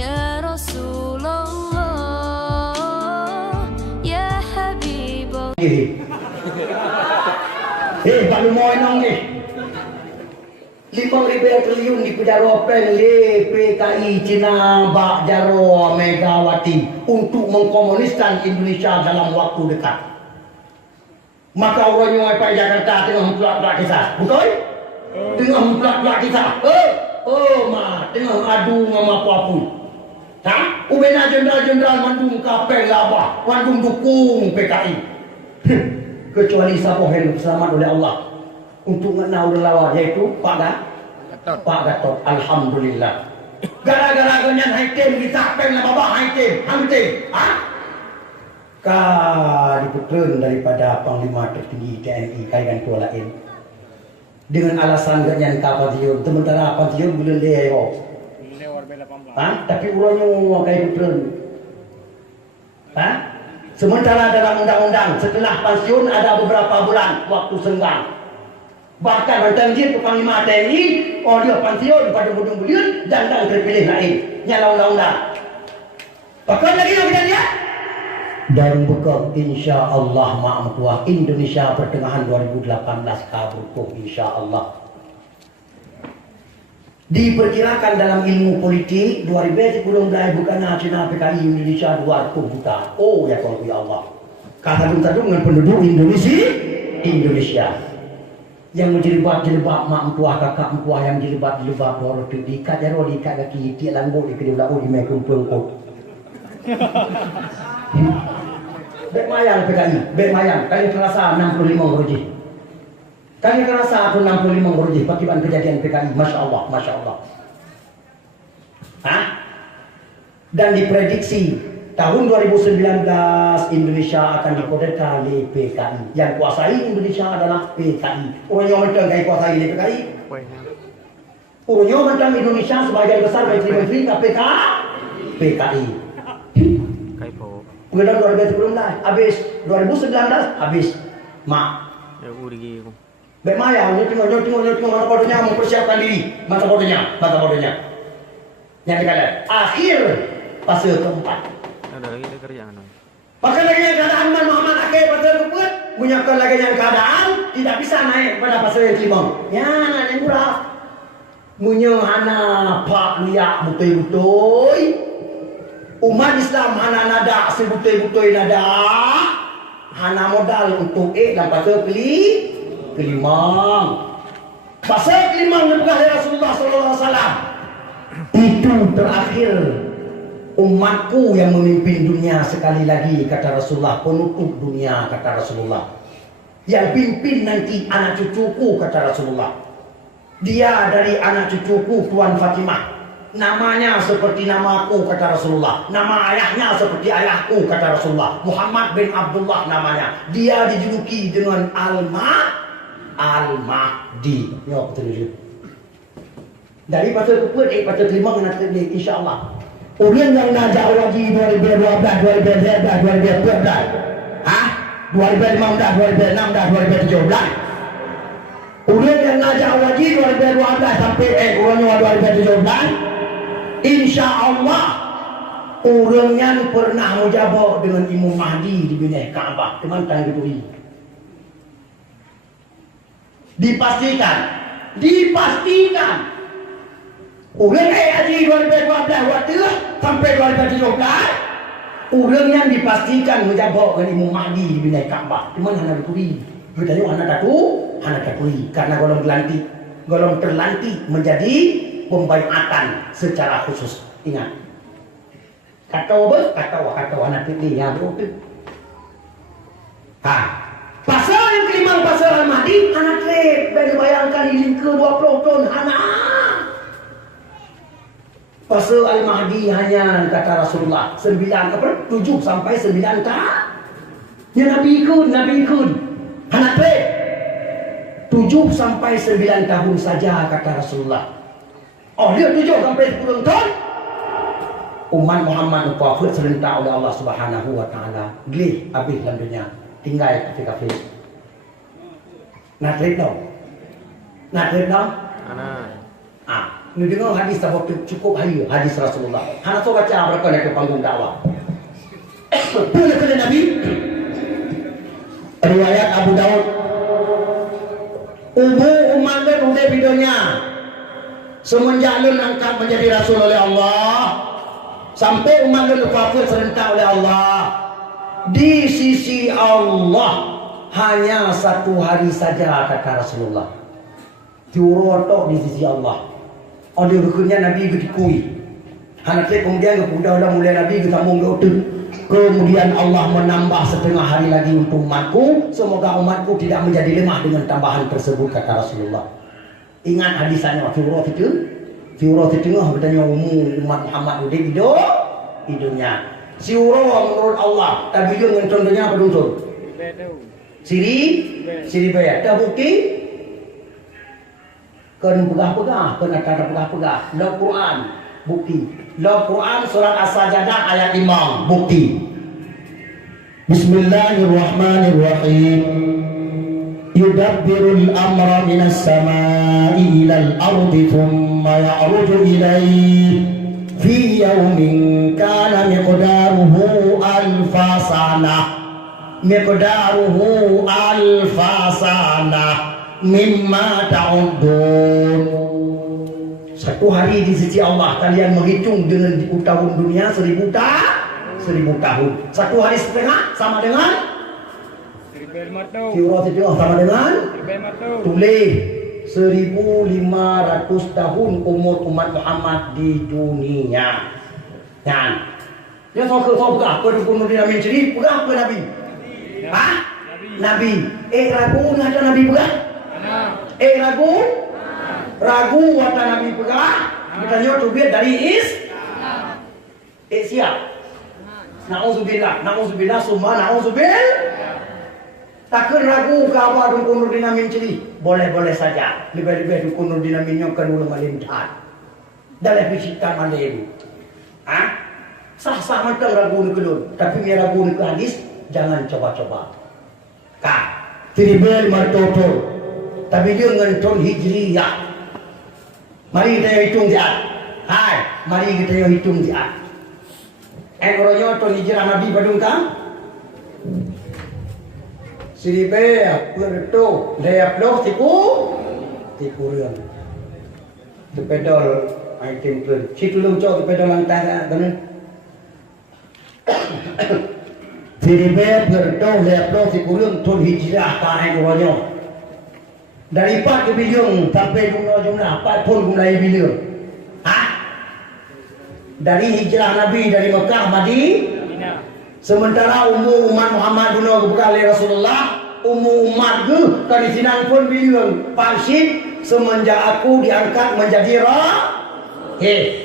Ya Rasulullah, Ya Habibullah. Pak Lumoy nong ni 5.000 triliun di Pejaro Pen PKI Cina Bak Jaro Megawati untuk mengkomuniskan Indonesia dalam waktu dekat. Maka orang yang Pak Jakarta tengah mempelak-pelak kisah, betul? Tengah mempelak-pelak kisah. Tengah adu dengan apa-apa. Ubena jenderal-jenderal mandung kapel labah, mandung dukung PKI. Kecuali siapa yang selamat oleh Allah untuk mengenal lawan, yaitu Pak Gatot. Alhamdulillah. Gara-gara ganyan haitim ditapeng lah babak haitim. Diputren daripada Panglima Tertinggi TNI kaigan tua lain dengan alasan ganyan kapatiun, sementara kapatiun boleh lewat. Tapi urangnya kai putren. Sementara dalam undang-undang setelah pensiun ada beberapa bulan waktu senggang. Bahkan berjanji Panglima TNI, dia pensiun pada hujung bulan dan terpilih lain. Nyala undang-undang. Bahkan lagi yang kita lihat. Dan buka insya Allah ma'amtuah Indonesia pertengahan 2018 kabukuh insya Allah. Diperkirakan dalam ilmu politik 2010 bukan Cina PKI Indonesia 200 juta. Ya kalau ya Allah. Kadang-kadang dengan penduduk Indonesia yang menjilbab mak mentua kakak mentua yang jilbab baru tu diikat kaki tiak langgut di kedua belah di mekum pengkot. Bek mayang PKI, bek mayang kali terasa 65 ruji. Kami kerasa aku 65 ruji akibat kejadian PKI. Masya Allah. Dan diprediksi tahun 2019 Indonesia akan dikudeta oleh PKI. Yang kuasai Indonesia adalah PKI. Orang yang mentang kaya kuasai oleh PKI. Orang yang mentang Indonesia sebagian besar menteri-menteri KPK PKI. Pengadaan 2010 habis, 2019 habis. Ya urigi aku. Bek mayang, tengok mata bodohnya mempersiapkan diri. Mata bodohnya. Yang dikatakan akhir fase keempat. Ada lagi kerjaan. Bahkan lagi yang keadaan Muhammad akhir fase keempat, menyiapkan lagi yang keadaan tidak bisa naik pada fase yang kelima. Ya, yang murah. Munya hana pak liak betul-betul. Umat Islam hana nada sebutai-butai nada. Hana modal untuk dalam fase kelima. Fase kelima dibuka oleh Rasulullah SAW. Itu terakhir umatku yang memimpin dunia sekali lagi kata Rasulullah, penutup dunia kata Rasulullah. Yang pimpin nanti anak cucuku kata Rasulullah. Dia dari anak cucuku Tuan Fatimah. Namanya seperti namaku kata Rasulullah. Nama ayahnya seperti ayahku kata Rasulullah. Muhammad bin Abdullah namanya. Dia dijuluki dengan Al-Mahdi. Ya betul. Dari pasal keempat pasal kelima kena terjadi insya-Allah. Orang yang nak jauh lagi 2012, 2013, 2014. 2015, 2016, 2017. Orang yang nak jauh lagi 2012 sampai orangnya 2017. Insya Allah orangnya pernah mujabah dengan Imam Mahdi di Binah Kaabah teman tangan diberi. Dipastikan orang haji 2012 waktu sampai 2017 orang yang dipastikan mujabah dengan Imam Mahdi di Binah Kaabah teman hana diberi. Bertanya anak dapuri karena golong terlantik menjadi pembaiatan secara khusus. Ingat. Kata anak ini ya bro. Pasal yang kelima pasal Al-Mahdi anak trade dan bayangkan ini ke 20 tahun anak. Pasal Al-Mahdi hanya kata Rasulullah 7 sampai 9 tahun. Ya Nabi ikut. Anak trade 7 sampai 9 tahun saja kata Rasulullah. Dia 7 sampai 10 tahun. Umat Muhammad kafir serentak oleh Allah Subhanahu wa taala. Gelih habis dalam dunia. Tinggal kafir. Nak trade dong. Anak. Ni dengar hadis apa cukup hari hadis Rasulullah. Hana so baca berkali ke panggung dakwah. Punya kena Nabi. Riwayat Abu Daud. Umat dan udah videonya. Semenjak lun angkat menjadi Rasul oleh Allah, sampai umat lun kafir serentak oleh Allah. Di sisi Allah hanya 1 hari saja kata Rasulullah. Diurotok di sisi Allah. Ada rukunnya Nabi ketikui. Hanatnya kemudian kemudian mulai Nabi ketambung ke kemudian Allah menambah 1/2 hari lagi untuk umatku. Semoga umatku tidak menjadi lemah dengan tambahan tersebut kata Rasulullah. Ingat hadisannya Fiurah itu? Fiurah itu bertanya umum umat Muhammad udah hidupnya. Fiurah menurut Allah. Tapi dia dengan contohnya apa dulu? Siri bayar. Dah bukti? Kan pegah-pegah, kan ada pegah-pegah. Dalam Quran, bukti. Dalam Quran surat As-Sajdah ayat 5, bukti. Bismillahirrahmanirrahim. Yudabbirul amra minas samai ilal ardi thumma ya'ruju ilayhi fi yawmin kana miqdaruhu alfa sanah. Miqdaruhu alfa sanah. Mimma ta'udun. 1 hari di sisi Allah kalian menghitung dengan tahun dunia 1000 tahun. 1 hari setengah sama dengan 1500. Fiurah itu sama dengan tulis 1500 tahun umur umat Muhammad di dunia. Kan? Dia tahu apa dukun di Nabi sendiri? Pegah ke Nabi? Hah? Nabi. Ragu ada Nabi pegah? Ragu? Ragu wata Nabi pegah? Bertanya tu biar dari siap. Na'udzubillah summa na'udzubillah. Takkan ragu ke apa dukun Nurdin Amin ceri? Boleh-boleh saja. Lebih-lebih dukun Nurdin Amin yang kedua melintas. Dalam pisihkan malam. Sah-sah macam ragu ni kedua. Tapi biar ragu ni ke hadis, jangan coba-coba. Tiribel martoto. Tapi dia ngenton hijriyah. Mari kita hitung dia. Mari kita hitung dia. Engkoronya ton hijrah Nabi Badung kan? Siribe perto daya ploh tipu rian. Tepedol item tu. Situlung cok tepedol lantai kan? Siribe perto daya ploh tipu rian ton hijrah kan engkoronya. Dari 4 bilion sampai jumlah 4 pun mulai bilion. Dari hijrah Nabi dari Mekah Madinah. Sementara umur umat Muhammad dunia bekal Rasulullah, umur umat ke kali sinang pun bilion. Parsyid semenjak aku diangkat menjadi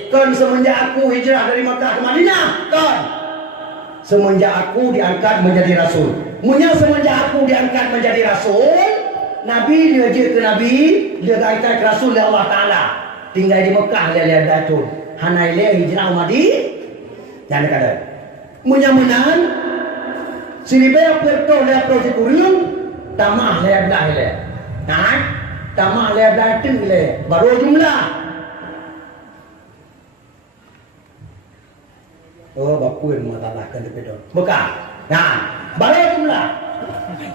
kan semenjak aku hijrah dari Mekah ke Madinah kan. Semenjak aku diangkat menjadi Rasul. Munya semenjak aku diangkat menjadi Rasul, Nabi dia je ke Nabi, dia angkat ke Rasul oleh Allah Ta'ala. Tinggal di Mekah dia lihat datun. Hanai le hijrah Madinah. Jangan kata. Munya-munyan siribe perto le proses kurium tamah le dah le. Tamah le dah ting le. Baru jumlah. Oh, bakuin masalah kan depedon. Mekah. Baru jumlah.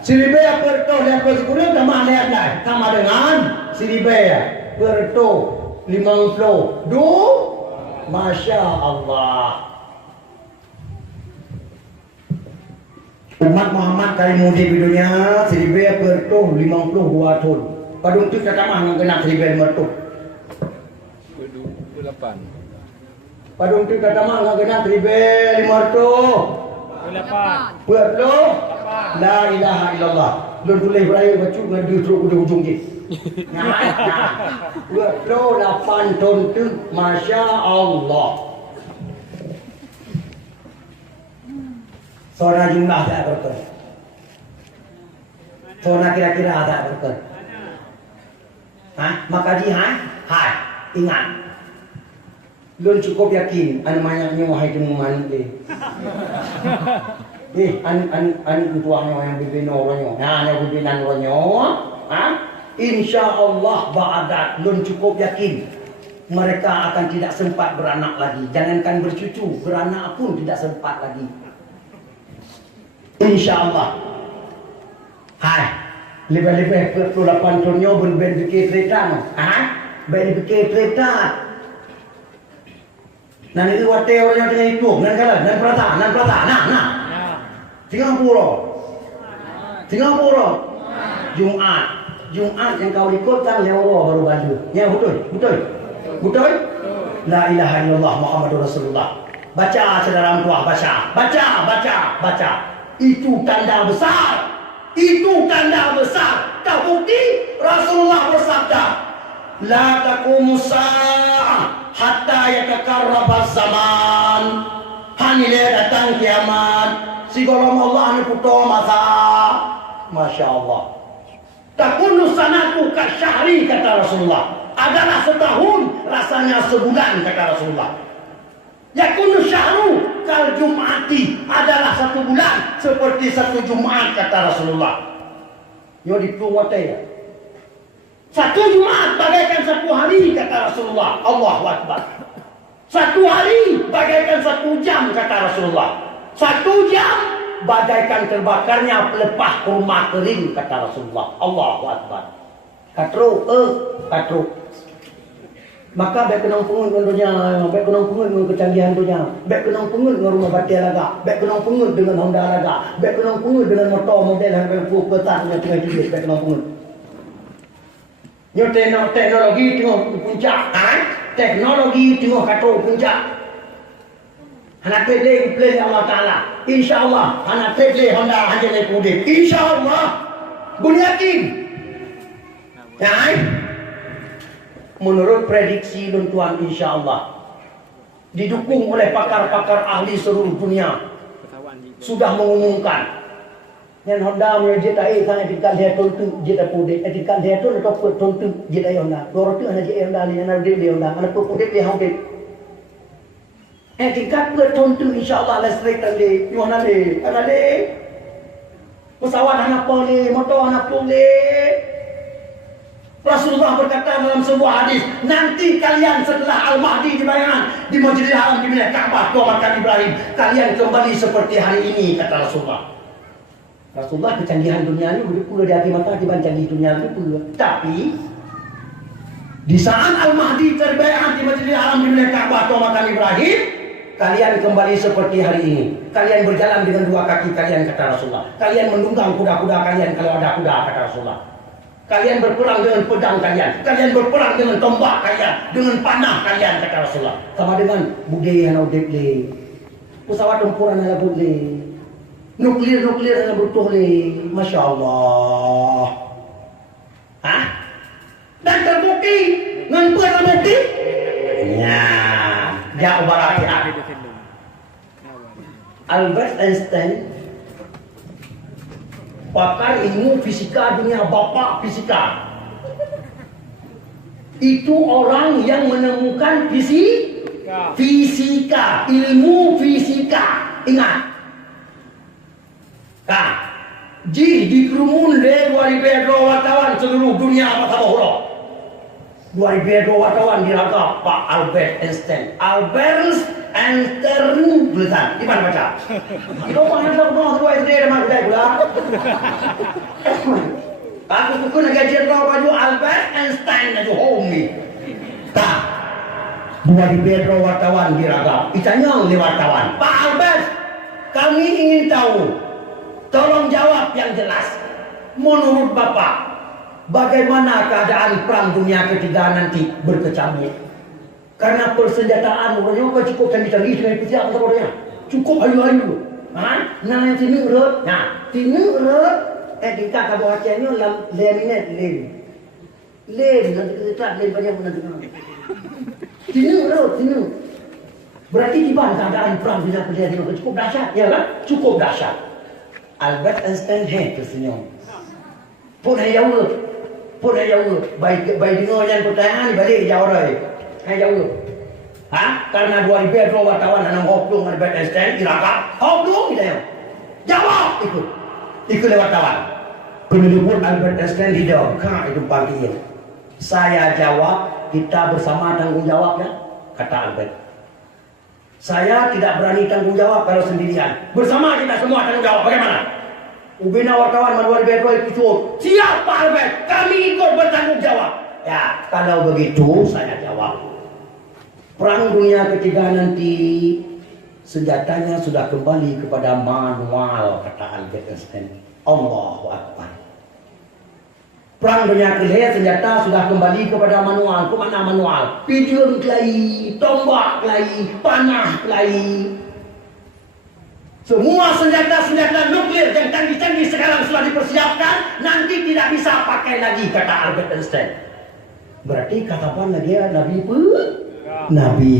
Siribe perto le proses kurium tamah le dah. Sama dengan siribe perto 50. Masya Allah. Umat Muhammad kali mudik di dunia 1052 tahun. Padung tu kata mah yang kena 1050. 28. Padung tu kata mah yang kena 1050. 28. 28. La ilaha illallah. Lu tulis beraya baca ngadu teruk ujung ke. Lo 8 tahun tu Masya Allah. Soalnya jumlah tak berkata. Soalnya kira-kira tak berkata. Maka hai, ingat. Lu cukup yakin an manyaknya wahai teman ni. An tuangnya yang bibino orangnya. Yang bibinan orangnya. Insya Allah ba'adat. Lu cukup yakin. mereka akan tidak sempat beranak lagi. Jangankan bercucu, beranak pun tidak sempat lagi. InsyaAllah. Hai, lebih-lebih pertulapan tunyo ben fikir kereta. Ben fikir kereta. Nanti wate orang yang itu, nan kala, nan prata, nah. Ya. Singapura. Jumat yang kau ikut kan yang Allah baru baju. Ya betul. La ilaha illallah Muhammadur Rasulullah. Baca saudara tua, baca. Itu tanda besar. Terbukti Rasulullah bersabda, la taqumus sa'ah hatta yatakarrabaz zaman. Hanile datang kiamat. Si golong Allah ni puto masa. Masya Allah. Takunu sanatu kasyahri kata Rasulullah. Adalah setahun, rasanya sebulan kata Rasulullah. Yakunu syahru kal jum'ati, adalah satu bulan seperti satu Jumat kata Rasulullah. Yo diplomate ya. Satu Jumat bagaikan satu hari kata Rasulullah. Allahu Akbar. Satu hari bagaikan satu jam kata Rasulullah. Satu jam bagaikan terbakarnya pelepah kurma kering kata Rasulullah. Allahu Akbar. Katro. Maka baik kenang pungut dengan baik kenang pungut dengan kecanggihan dunia, baik kenang pungut dengan rumah batia laga, baik kenang pungut dengan Honda laga, baik kenang pungut dengan motor model yang berputar dengan tengah jilid, baik kenang pungut. Nyo teknologi tengok puncak, teknologi tengok katro puncak. Anak pilih Allah Ta'ala. InsyaAllah anak pilih Honda hanya naik kudip. InsyaAllah. Buni yakin. Ya, menurut prediksi dan Tuhan insyaAllah didukung oleh pakar-pakar ahli seluruh dunia sudah mengumumkan yang Honda menjadi ai kan etika dia tentu jeta pode etika dia tu atau tentu jeta Honda dorot tu ana je Honda ni ana dia Honda ana pode dia hampir etika tentu insyaallah lestrik tadi Yohana le ana le pesawat anak pole motor anak pole. Rasulullah berkata dalam sebuah hadis, nanti kalian setelah Al-Mahdi dibayangkan di Masjidil Haram di Madinah Ka'bah doa makan Ibrahim, kalian kembali seperti hari ini kata Rasulullah. Rasulullah kecanggihan dunia ini udah pula di hati mata dibanding canggih dunia itu pula. Tapi di saat Al-Mahdi terbayangkan di Masjidil Haram di Madinah Ka'bah doa makan Ibrahim, kalian kembali seperti hari ini. Kalian berjalan dengan dua kaki kalian kata Rasulullah. Kalian menunggang kuda-kuda kalian kalau ada kuda kata Rasulullah. Kalian berperang dengan pedang kalian. Kalian berperang dengan tombak kalian. Dengan panah kalian kata Rasulullah. Sama dengan budaya yang udip le. Pesawat tempur yang labut le. Nuklir yang butuh le. Masya Allah. Dan terbukti. Dengan terbukti. Ya. Jauh barakiat. Albert Einstein, pakar ilmu fisika dunia, bapak fisika. Itu orang yang menemukan fisika, ilmu fisika. Ingat. Dikerumun le 2002 wartawan seluruh dunia apa sabahura. 2002 wartawan diragam Pak Albert Einstein. Albert Einstein tulisan. Di mana baca? Kau mana tahu kau tu SD dah mak pula. Aku pukul nak gaji kau baju Albert Einstein baju home ni. Tak. 2002 wartawan diragam. Itanya oleh wartawan. Pak Albert, kami ingin tahu. Tolong jawab yang jelas. Menurut Bapak, bagaimana keadaan perang dunia ketiga nanti berkecamuk? Karena persenjataan orangnya kan cukup canggih-canggih dengan pihak orangnya. Cukup ayu-ayu. Nah yang sini urut. Nah, sini urut. Kita kalau hacanya laminate lem nanti kita lem banyak nanti. Sini urut, sini. Berarti gimana keadaan perang dunia ketiga cukup dahsyat, ya kan? Cukup dahsyat. Albert Einstein tersenyum. Pun hayau. Baik dengar yang pertanyaan balik jawab oi. Hayau. Karena 2002 wartawan anak hoplung Albert Einstein diragam. Hoplung kita ya. Jawab ikut lewat wartawan. Penyebut Albert Einstein dijawab. Itu pagi. Saya jawab kita bersama tanggungjawab ya, kata Albert. Saya tidak berani tanggung jawab kalau sendirian. Bersama kita semua tanggung jawab. Bagaimana? Ubina wartawan Manual Bedroy itu. Siap Pak Albert, kami ikut bertanggung jawab. Ya, kalau begitu saya jawab. Perang Dunia Ketiga nanti senjatanya sudah kembali kepada manual, kata Albert Einstein. Allahu Akbar. Perang Dunia Kedua senjata sudah kembali kepada manual. Kemana manual? Pidung kelai, tombak kelai, panah kelai. Semua senjata-senjata nuklir yang canggih-canggih sekarang sudah dipersiapkan, nanti tidak bisa pakai lagi, kata Albert Einstein. Berarti katakan lagi Nabi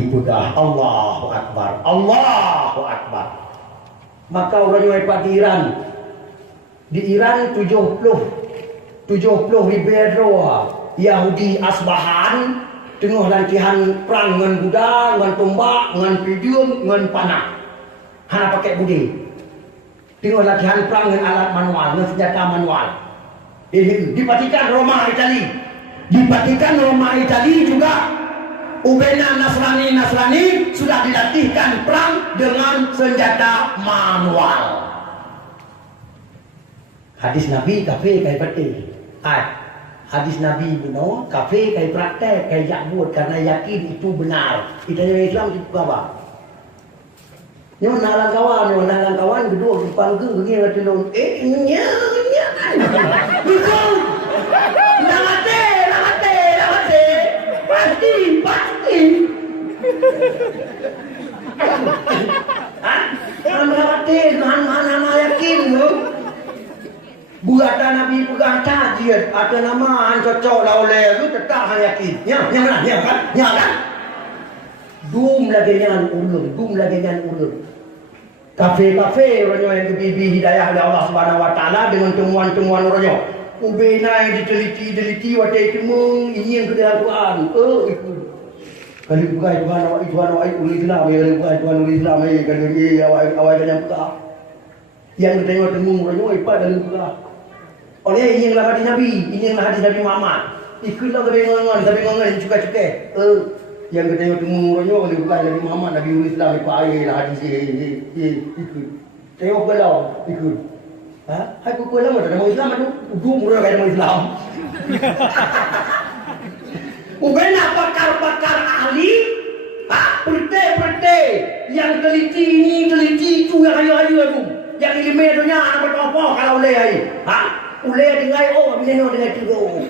pedah. Allahu Akbar. Allahu Akbar. Maka orang yang hebat di Iran 70 ribu Yahudi Asbahan tengah latihan perang dengan kuda, dengan tombak, dengan pidum, dengan panah. Hana pakai budi. Tengah latihan perang dengan alat manual, dengan senjata manual. Dipatikan Roma Itali juga. Ubena Nasrani sudah dilatihkan perang dengan senjata manual. Hadis Nabi kafe kai pati. Hadis Nabi benar, kafe kai praktek, kai buat karena yakin itu benar. Kita Islam itu apa? Nyo nalang kawan kedua di panggung begini mati long. Nya. Betul. Lamate. Pasti. Lamate, mana yakin lo? Buatan Nabi pegang tajiat ada nama cocok lah oleh tu tetap yakin. Ya kan? Dum lagi nyan ulur. Kafe orangnya yang kebibi hidayah oleh Allah Subhanahu Wa Taala dengan temuan orangnya. Ubena yang diteliti watai temung ini yang kedalam Quran. Ikut. Kalau bukan Tuhan awak ulis Islam, kalau bukan Tuhan ulis Islam, kalau awak yang pekak. Yang tengok temung orangnya ipat dalam Quran. Oleh ini yang hadis Nabi Muhammad. Ikutlah tapi ngongan cukai. Yang tengok temung orangnya kalau bukan Nabi Muhammad, Nabi ulis Islam ipat air lah hadis ikut. Tengok kalau ikut. Hai ku lah tak ada Islam tu. Murah kaya Islam. Ubena pakar ahli, perte yang teliti ini, teliti itu yang ayu tu. Yang ilmu dunia anak berapa kalau uleh ai. Uleh dengai dengan tu.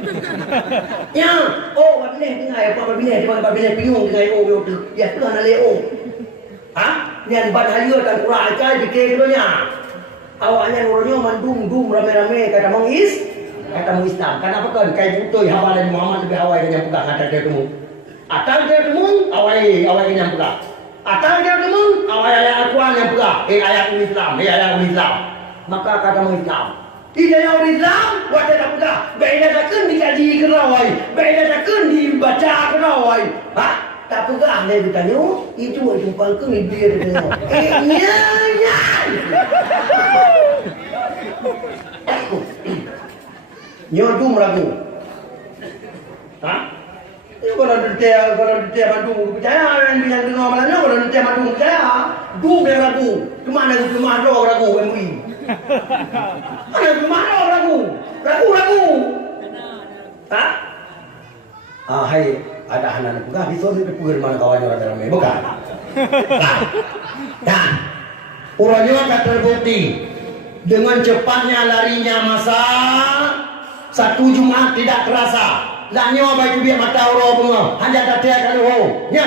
Ya, dengai apa bingung dengai tu. Ya tu anak leo. Yang badhayu dan Quran kai dikir dunia. Awaknya nurunnya mandum rame-rame kata mau Islam. Kenapa kan kai putoi hawa dari Muhammad lebih awal yang pegang kata dia temu. Atang dia temu awal yang pegang. Atang dia temu awal ayat Al-Quran yang pegang. Ayat Islam. Maka kata mau Islam. Tidak yang Islam wajah tak pegang. Beda takkan dikaji kerawai. Beda takkan dibaca kerawai. Tak pegang dia bertanya, itu pangkeng dia tengok. Nya. Nyodum ragu. Kalau dia Bandung percaya yang dengar malahnya kalau dia Bandung percaya. Dum yang ragu. Kemana ragu MUI. Kemana ragu. Hai ada anak pegang itu di pegur mana kawannya orang ramai bukan. Dan orangnya akan terbukti dengan cepatnya larinya masa satu Jumat tidak terasa. Laknya baju biar mata orang semua. Hanya tak tiap kalau ya.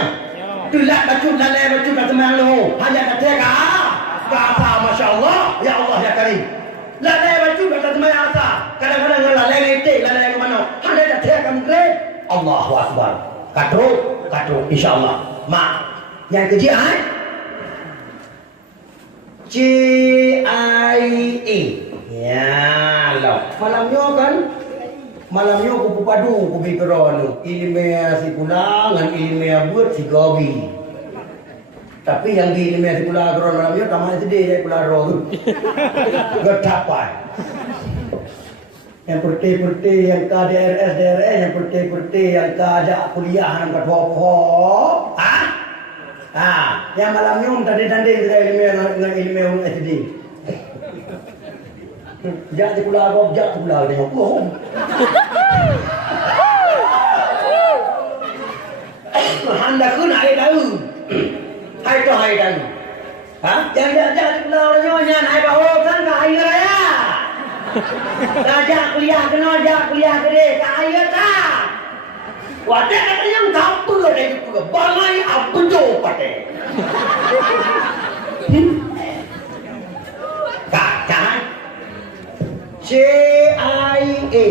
Tulak baju lalai baju kata memang lo. Hanya tak tiap kata masya-Allah ya Allah ya Karim. Lalai baju kata memang asa. Kadang-kadang lalai ngetik lalai ke mana. Hanya tak tiap kamu grade. Allahu Akbar. Katruk insya-Allah. Mak yang kejian CIA. Ya Allah. Malamnya aku padu aku bikiran ilmiah si pulang dengan ilmiah buat si gobi. Tapi yang di ilmiah si pulang keron malamnya kamar sedih dia pulang roh. Getapai. Yang putih-putih, yang ke DRS, yang putih-putih, yang ke ajak kuliah, yang ke dhok-dhok. Yang malam nyum tadi-tadi dengan ilmu SD. Jak je pula, jak je pula tengok. Handa kun hai tahu. Hai to hai tahu. Yang jak pula nyonya hai bahu kan ka hai raya. Ajak kuliah kena ajak kuliah gede ka hai ta. Wadah kata yang gapo dah juga. Bangai apa jo pate. Kan? CIA.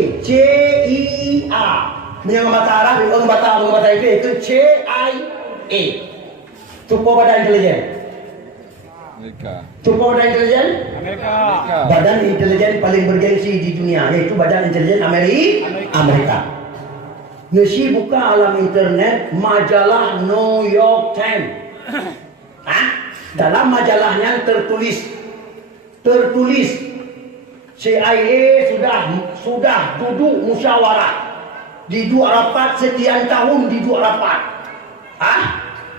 Yang bahasa Arab, orang bahasa Inggeris itu CIA. Cukup Badan Intelijen. Cukup Badan Intelijen? Amerika. Badan Intelijen paling bergengsi di dunia, yaitu Badan Intelijen Amerika. Nasi buka alam internet majalah New York Times. Dalam majalahnya tertulis CIA sudah duduk musyawarah. Duduk rapat sekian tahun duduk rapat.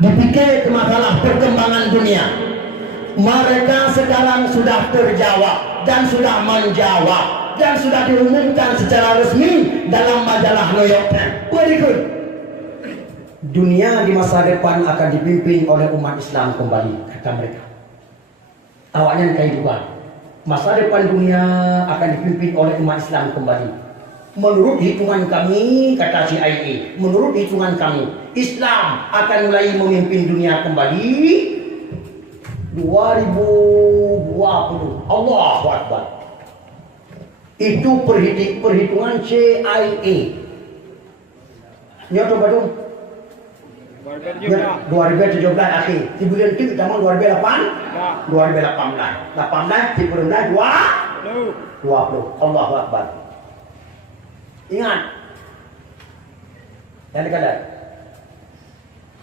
Dipikir masalah perkembangan dunia. Mereka sekarang sudah terjawab dan sudah menjawab dan sudah diumumkan secara resmi dalam majalah New York Times. Berikut. Dunia di masa depan akan dipimpin oleh umat Islam kembali, kata mereka. Awaknya kehidupan. Masa depan dunia akan dipimpin oleh umat Islam kembali. Menurut hitungan kami, kata CIA, menurut hitungan kami, Islam akan mulai memimpin dunia kembali 2020. Allahu Akbar. Itu perhitungan CIA. Nyoto badung. 2017 akhir. Di bulan itu tahun 2018. 18 di bulan 20. Allahu Akbar. Ingat. Yang dikatakan.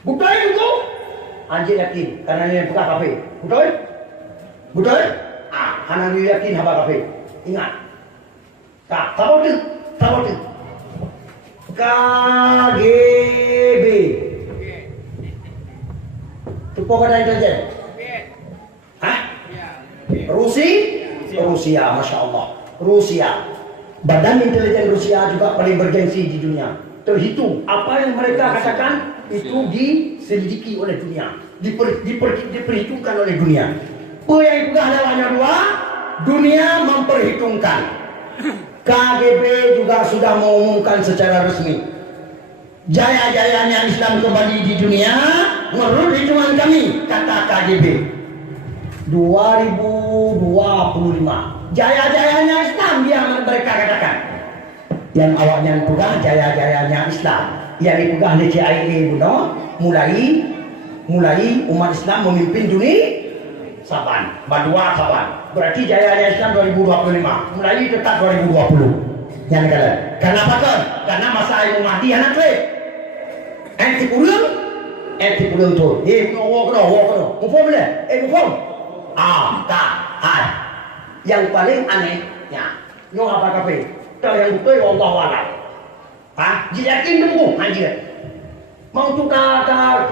Betul itu? Anjir yakin karena dia buka kafe. Betul? Betul? Karena dia yakin haba kafe. Ingat. Tahu tu. KGB. Cukup Badan Intelijen. Rusia, Masya Allah. Rusia. Badan Intelijen Rusia juga paling bergengsi di dunia. Terhitung apa yang mereka katakan itu diselidiki oleh dunia, diperhitungkan oleh dunia. Yang juga hanya dua, dunia memperhitungkan. KGB juga sudah mengumumkan secara resmi jaya-jayanya Islam kembali di dunia menurut hitungan kami, kata KGB 2025. Jaya-jayanya Islam yang mereka katakan. Yang awaknya pegang jaya-jayanya Islam. Yang dipegang oleh CIA buno, mulai umat Islam memimpin dunia Saban, Badua Saban. Berarti jaya-jaya Islam 2025. Mulai tetap 2020. Yang kata. Kenapa kan? Karena masa Imam Mahdi anak tu. Enti pulang tu. Walk. Mufum boleh? Mufum. Tak. Yang paling anehnya, yang apa kafe? Tahu yang betul Allah wala. Jika yakin dulu, anjir. Mau kita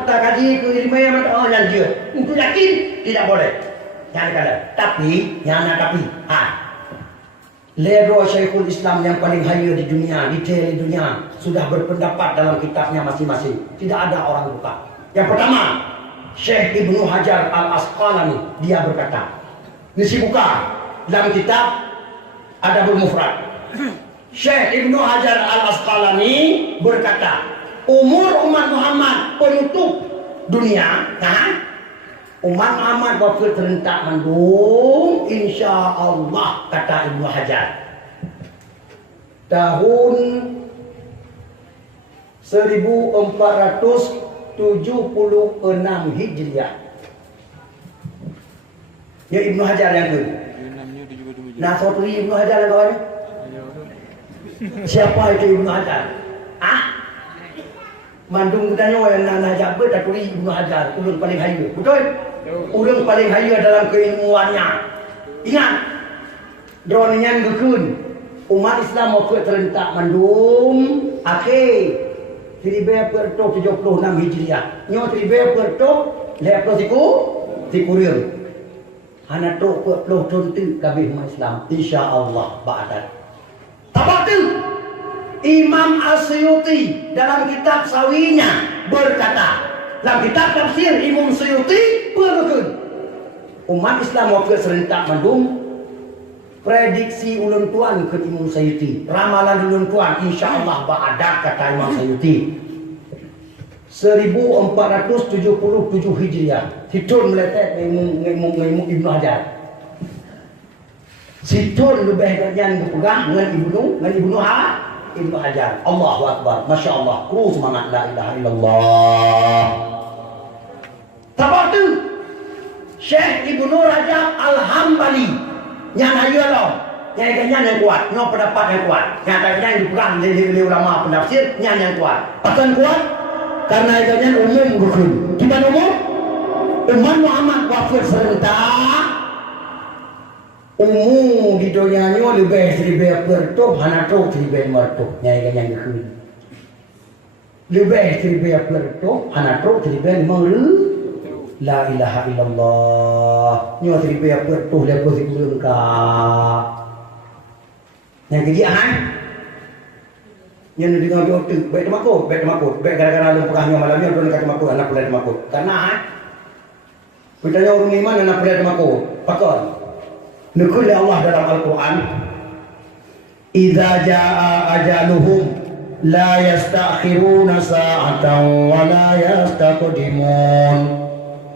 kaji ke ilmu yang lanjut. Untuk yakin tidak boleh. Jangan kata. Tapi. Leader Syekhul Islam yang paling hayat di dunia, detail di dunia, sudah berpendapat dalam kitabnya masing-masing. Tidak ada orang buka. Yang pertama, Syekh Ibnu Hajar Al-Asqalani, dia berkata, Nisi buka dalam kitab Adabul Mufrad. Syekh Ibnu Hajar Al-Asqalani berkata, umur umat Muhammad penutup dunia, umat Muhammad waktu terentak mendung, insya Allah, kata Ibnu Hajar, tahun 1476 Hijriah. Ya Ibnu Hajar yang tu. Nah, saudari Ibnu Hajar yang kawan. Siapa itu Ibnu Hajar? Mandung tanya yang nak ajak ber tak tulis Ibnu Hajar, ulun paling hayat. Betul? Ulun paling hayat dalam keilmuannya. Ingat. Drone yang gekun. Umat Islam mau terentak mandum akhir 1376 Hijriah. Nyo 1376 siku riung. Hana tok 40 tahun tu kabeh umat Islam insya-Allah ba'dat. Tabak tu Imam Asyuti dalam kitab Sawinya berkata, dalam kitab tafsir Imam Asyuti berkata, umat Islam mau serentak mandum prediksi ulun tuan ke Imam Asyuti, ramalan ulun tuan insya-Allah ba'dat kata Imam Asyuti 1477 Hijriah. Hitun meletak ngemu Ibnu Hajar. Situn lebih yang berpegang dengan Ibnu Hajar. Allahu Akbar. Masya Allah. Kru semangat la ilaha illallah. Tabak tu Syekh Ibnu Rajab Al-Hambali yang ayu Allah. Yang yang kuat, yang pendapat yang kuat. Yang yang dipegang oleh ulama penafsir yang kuat. Akan kuat karena itu umum rukun. Gimana umum? Umat Muhammad wafat serentak. Umum di dunia ni lebih 1000 hana tu 1500 nyai yang gekun. Lebih 1000 hana tu 1500 la ilaha illallah. Nyo 1000 lepas sebelum ka. Yang kegiatan yang dengar dia tu baik temakut baik gara-gara lu pegahnya malam ni orang kata temakut anak pula temakut karena bertanya orang iman anak pula temakut pakon nukul Allah dalam Al-Quran idza jaa ajaluhum la yastakhiruna sa'atan wa la yastaqdimun.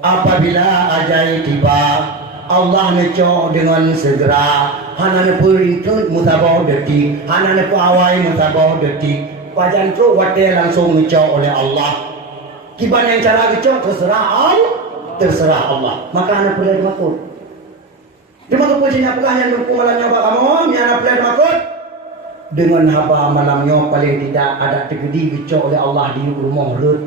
Apabila ajal tiba Allah necok dengan segera. Hana ne perintut mutabau detik, hana ne pawai mutabau detik. Pajan tu wate langsung necok oleh Allah. Gimana yang cara necok terserah Allah. Maka hana perlu dimakut. Dia makut pujinya pelahnya lumpuh malamnya bak kamu, hana perlu dimakut. Dengan haba malamnya paling tidak ada tegedi necok oleh Allah di rumah lut.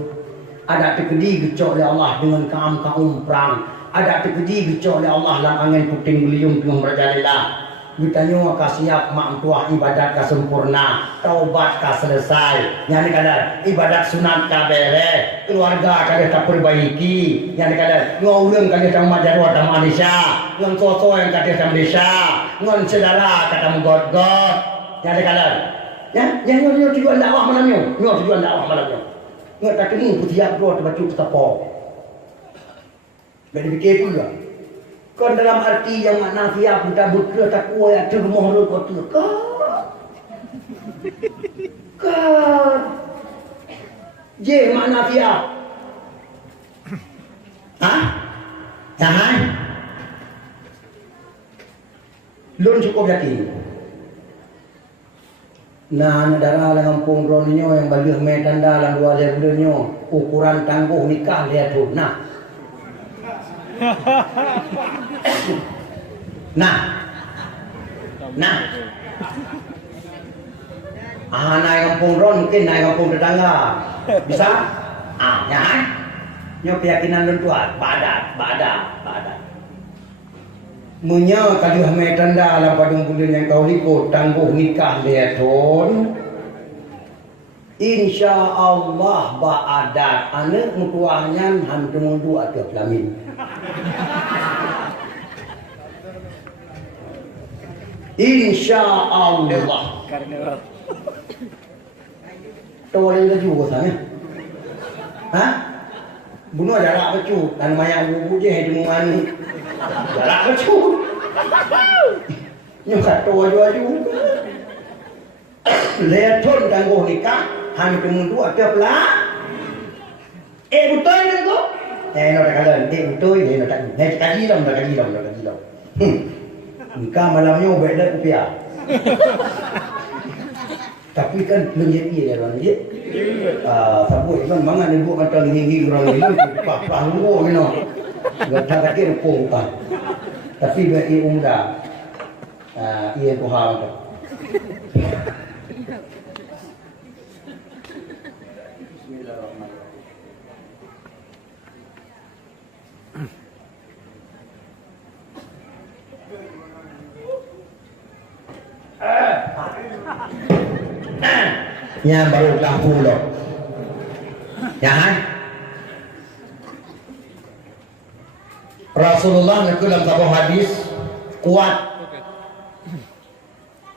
Ada tegedi necok oleh Allah dengan kaum perang. Ada tegedi necok oleh Allah dalam angin puting beliung tengah merajalela. Ditanya ka siap mak tuah ibadat ka sempurna, taubat ka selesai. Yang kadar ibadat sunat ka bere, keluarga ka dia perbaiki. Yang kadar ngauleung ka dia sama jarwa tam Malaysia, ngon soso yang ka dia tam Malaysia, ngon saudara ka tam god-god. Yang kadar yang nyo tujuan dakwah malam nyo tujuan dakwah malam nyo. Ngot tak temu putiak dua terbacu tapo. Bagi fikir pula. Kon dalam arti yang makna siap kita betul takwa yang termoh lu kau tu. Kan. Je makna siap. Jangan. Lun cukup yakin. Nah, negara lang kampung Ronyo yang bagi medan dalam 2 bulannya ukuran tangguh nikah lihat tu. Nah, naik kampung Ron mungkin naik kampung tetangga bisa? Ya kan? Nyo keyakinan lu tuan, badat. Munya kali hame tanda dalam padung bulan yang kau lipo tangguh nikah dia ton. Insya Allah ba'adat anak mutuahnya hantu mundu atau kelamin. Insya Allah. Tahu lagi juga sana. Bunuh jarak kecu dan mayang bubu je di mungani. Jarak kecu. Nyok satu aja. Leton tangguh nikah hantu mundu atau pelah. Betul ni tu? Nak kata betul ni nak kaji dah. Nikah malamnya ubah dah rupiah. Tapi kan menjadi dia orang dia. Sabut kan mangan dia buat kata gini orang ini pahlu ni no. Gata kaki rupung kan. Tapi bagi umrah. Ia Tuhan tu. Yang baru lampu loh. Ya kan? Rasulullah itu dalam sebuah hadis kuat.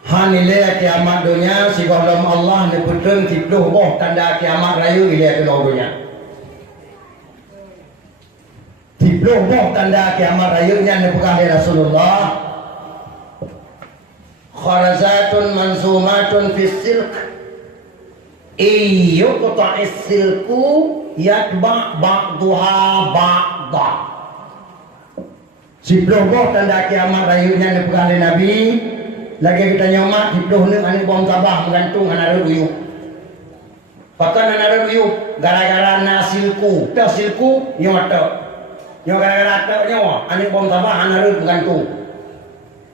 Hanilai kiamat dunia si dalam Allah ni betul tipluh boh tanda kiamat raya ilai ke dunia. Tipluh boh tanda kiamat raya nya ni pegang dari Rasulullah. Kharazatun manzumatun fi silk. Yuqta'is silku yatba' ba'duha ba'da. Tipluh boh tanda kiamat raya nya ni pegang dari Nabi. Lagi kita nyomak hiduplah ni ane bom tabah menggantung anak ruyuk. Pakai anak ruyuk gara-gara nasilku, tak silku nyawa tak. Nyawa gara-gara tak nyawa ane bom tabah anak ruyuk menggantung.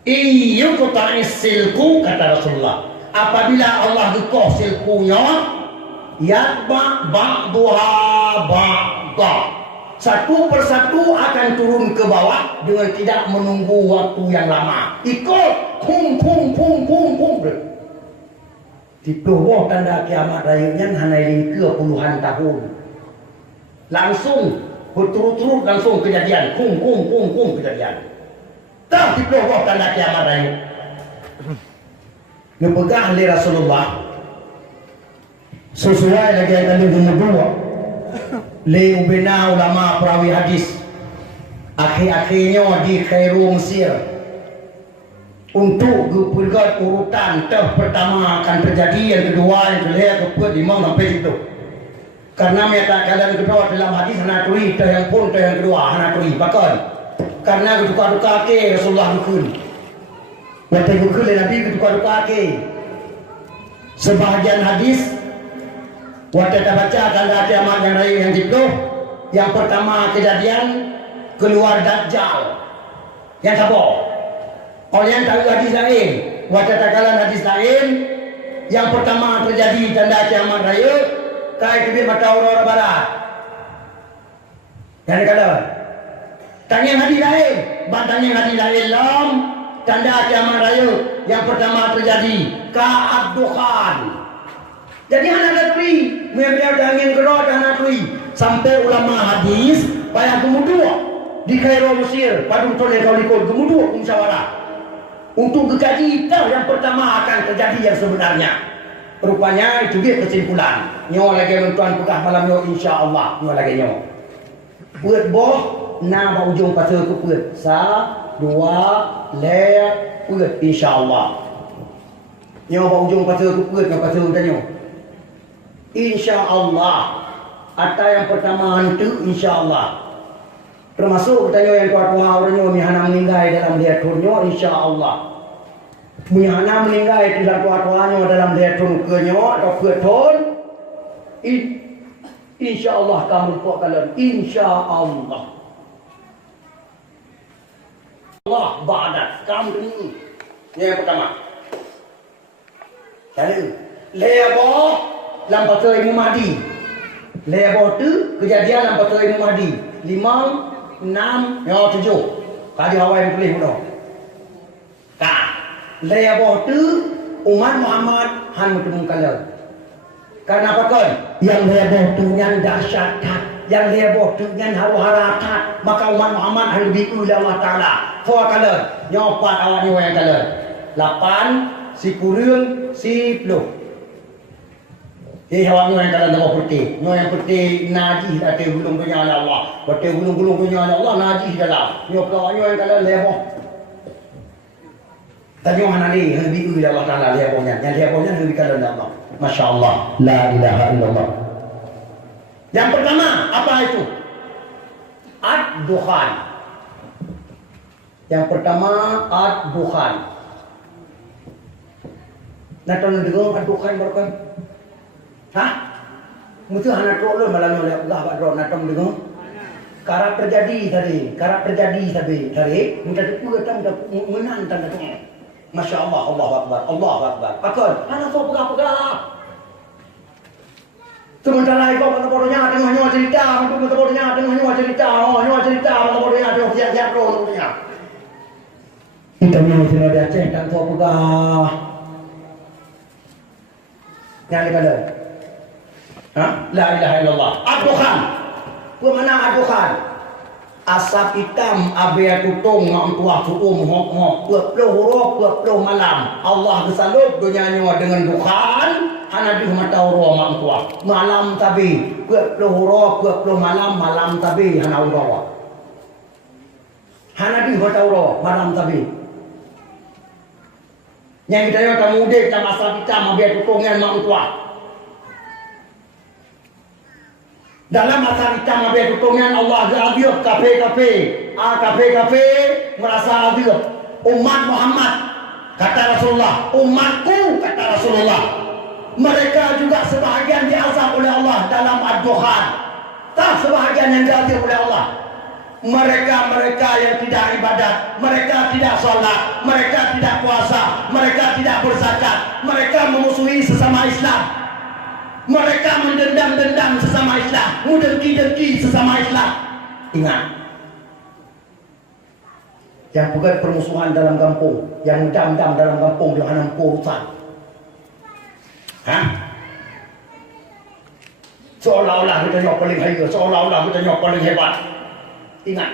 Iyo kota silku kata Rasulullah. Apabila Allah dukoh silkunya, yatba ba'duha ba'da. Satu persatu akan turun ke bawah dengan tidak menunggu waktu yang lama. Ikut kum di bawah tanda kiamat rayanya hanai ke puluhan tahun. Langsung berturut-turut langsung kejadian kum kejadian. Tak di bawah tanda kiamat raya. Dipegang oleh Rasulullah. Sesuai lagi yang kami dua. Le ubena ulama perawi hadis akhir-akhirnya di Kairo Mesir untuk berpegat urutan pertama akan terjadi, yang kedua, yang ketiga, keempat, lima sampai situ. Karena menyatakan yang kedua dalam hadis hanaturi yang pun yang kedua hanaturi bahkan karena keduka-duka ke Rasulullah dukun waktu dukun Nabi keduka-duka ke sebahagian hadis. Waktu kita baca tanda kiamat yang raya yang itu, yang pertama kejadian keluar Dajjal. Yang siapa? Kalau yang tahu hadis lain, waktu takalan hadis lain, yang pertama terjadi tanda kiamat raya, kai kebir mata orang barat. Yang dikata, tanya hadis lain, tanya hadis lain lam, tanda kiamat raya, yang pertama terjadi Ka'ad-Dukhan. Jadi anak tui, mereka angin gerah anak tui. Sampai ulama hadis, payah kemudian di Kairo Mesir, padung toleh kaulikul kemudian musyawarah untuk dikaji tahu yang pertama akan terjadi yang sebenarnya. Rupanya itu dia kesimpulan. Nyawa lagi mentuan pegah malam nyawa insya Allah. Nyawa lagi nyawa. Puat boh, nama ujung pasal ke puat. Dua, puat insya Allah. Nyawa ujung pasal ke puat, nyawa pasal ke nyawa. Insya Allah. Atau yang pertama hantu insya Allah. Termasuk bertanya yang kuat-kuat orangnya mihana meninggal dalam dia tunyo insya Allah. Mihana meninggal dalam kuat-kuatnya dalam dia tun kenyo atau keton. Insya Allah kamu kok kalian insya Allah. Allah badat kamu ini. Yang pertama. Lalu lebo lambat ke Imam Mahdi. Lebo tu kejadian lambat ke Imam Mahdi. 5, 6, 7. Tadi awal yang boleh mudah. Tak. Lebo tu umat Muhammad han bertemu kalian. Karena apa kan? Yang lebo tu yang dahsyat, yang lebo tu yang haru-harakat, maka umat Muhammad harus dibimbing oleh Allah Taala. Fo kalian, nyopat awak ni yang kalian. 8, 10, 10. Awak yang kalian dah putih. Yang putih najis ada gulung punya Allah. Putih gulung punya Allah najis dalam. Yang kalian lebo. Tadi mana ni yang dibimbing oleh Allah Taala lebonya. Yang lebonya yang dikalian Allah. Masya Allah. La ilaha illallah. Yang pertama apa itu? Ad-Dukhan. Yang pertama Ad-Dukhan. Nak tahu dengar Ad-Dukhan berkan? Hah? Mesti anak troll malam ni Allah buat drone nak tahu dengar? Karap terjadi tadi. Minta tu datang menang tanda tu. Masya Allah, Allah Akbar. Pakon, anak kau pegah. Sementara itu mata bodohnya tengah cerita, mata bodohnya tengah cerita, mata bodohnya tengah siap-siap rohnya. Kita ni sudah ada cek dan kau pegah. Yang kata. Ha? La ilaha illallah. Ad-dukhan. Apa mana ad-dukhan? Asap hitam abia tutung ngam tuah suum hok-hok puluh huruf 20 malam. Allah bersalut dunia dengan dukhan hana di mata uro ngam tuah. Malam tabi 20 huruf 20 malam malam tabi hana uro. Hana di mata uro malam tabi. Yang kita yang tamu dek dalam asap hitam abia tutung ngam tuah. Dalam masa hitam Nabi tutungan Allah adil kafe-kafe merasa adil. Umat Muhammad kata Rasulullah, umatku kata Rasulullah, mereka juga sebahagian diazab oleh Allah dalam ad-dukhan. Tak sebahagian yang diazab oleh Allah. Mereka yang tidak ibadat, mereka tidak sholat, mereka tidak puasa, mereka tidak berzakat, mereka memusuhi sesama Islam. Mereka mendendam-dendam sesama Islam, mendengki-dengki sesama Islam. Ingat, yang bukan permusuhan dalam kampung, yang dam-dam dalam kampung dia hanam urusan. Seolah-olah kita yang paling hebat, seolah-olah kita yang paling hebat. Ingat,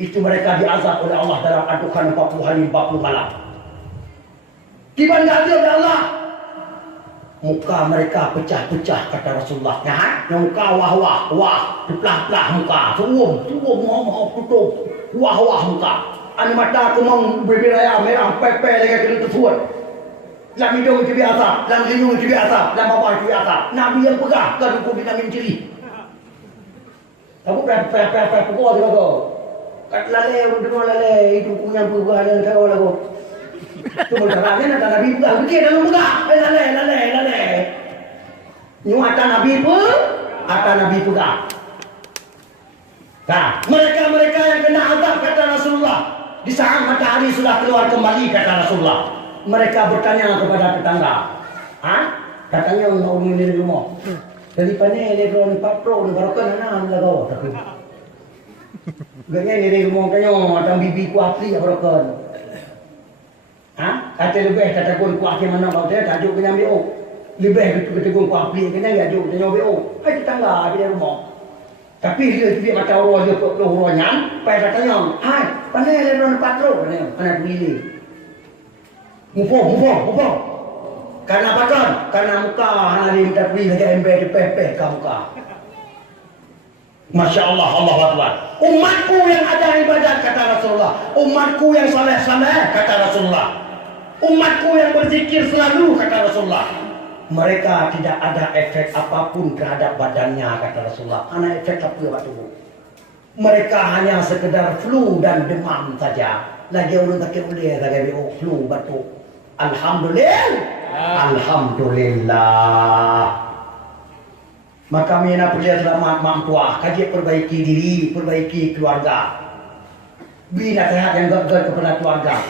itu mereka diazab oleh Allah dalam ad-dukhan 40 hari 40 malam. Dibanding oleh Allah. Muka mereka pecah-pecah kata Rasulullah. Ya, muka wah, pelah-pelah muka, suum, mau tutup, wah muka. Anu mata aku mau berbiraya merah, pepe lagi kena tersebut. Dalam hidung itu biasa, dalam hidung itu biasa, dalam bawah itu biasa. Nabi yang pegang, kan hukum vitamin ciri. Aku pepe pukul dia kau. Kat lalai, dengar lalai, itu punya perubahan yang kau lagu. Cuma caranya nak Nabi pegang, begitu dalam pegang. Lalai. Nyuatan Nabi pun, akan Nabi pegang. Nah, mereka yang kena azab kata Rasulullah. Di saat matahari sudah keluar kembali kata Rasulullah. Mereka bertanya kepada tetangga. Katanya orang ini di rumah. Dari panel dia kalau ni patro ni baru kena nak kau. Gaknya ni di rumah tanya macam bibi ku asli baru kena. Kata lebih kata pun kuah ke mana kau dia tajuk kena ambil lebih kita gong kuah beli kena enggak tajuk kena ambil hai tetangga di rumah tapi dia mata orang dia orangnya pai katanya hai pandai dia orang patro ni anak pilih mupo karena apa kan karena muka hari minta beli lagi ember di pepe muka. Masya Allah, Allah Akbar. Umatku yang ada ibadat kata Rasulullah, umatku yang saleh kata Rasulullah, umatku yang berzikir selalu kata Rasulullah. Mereka tidak ada efek apapun terhadap badannya kata Rasulullah. Hanya efek apa waktu itu? Mereka hanya sekedar flu dan demam saja. Lagi orang tak boleh lagi flu batuk. Alhamdulillah. Maka mina perlu selamat mampuah, kaji perbaiki diri, perbaiki keluarga. Bina sehat yang gagal kepada keluarga.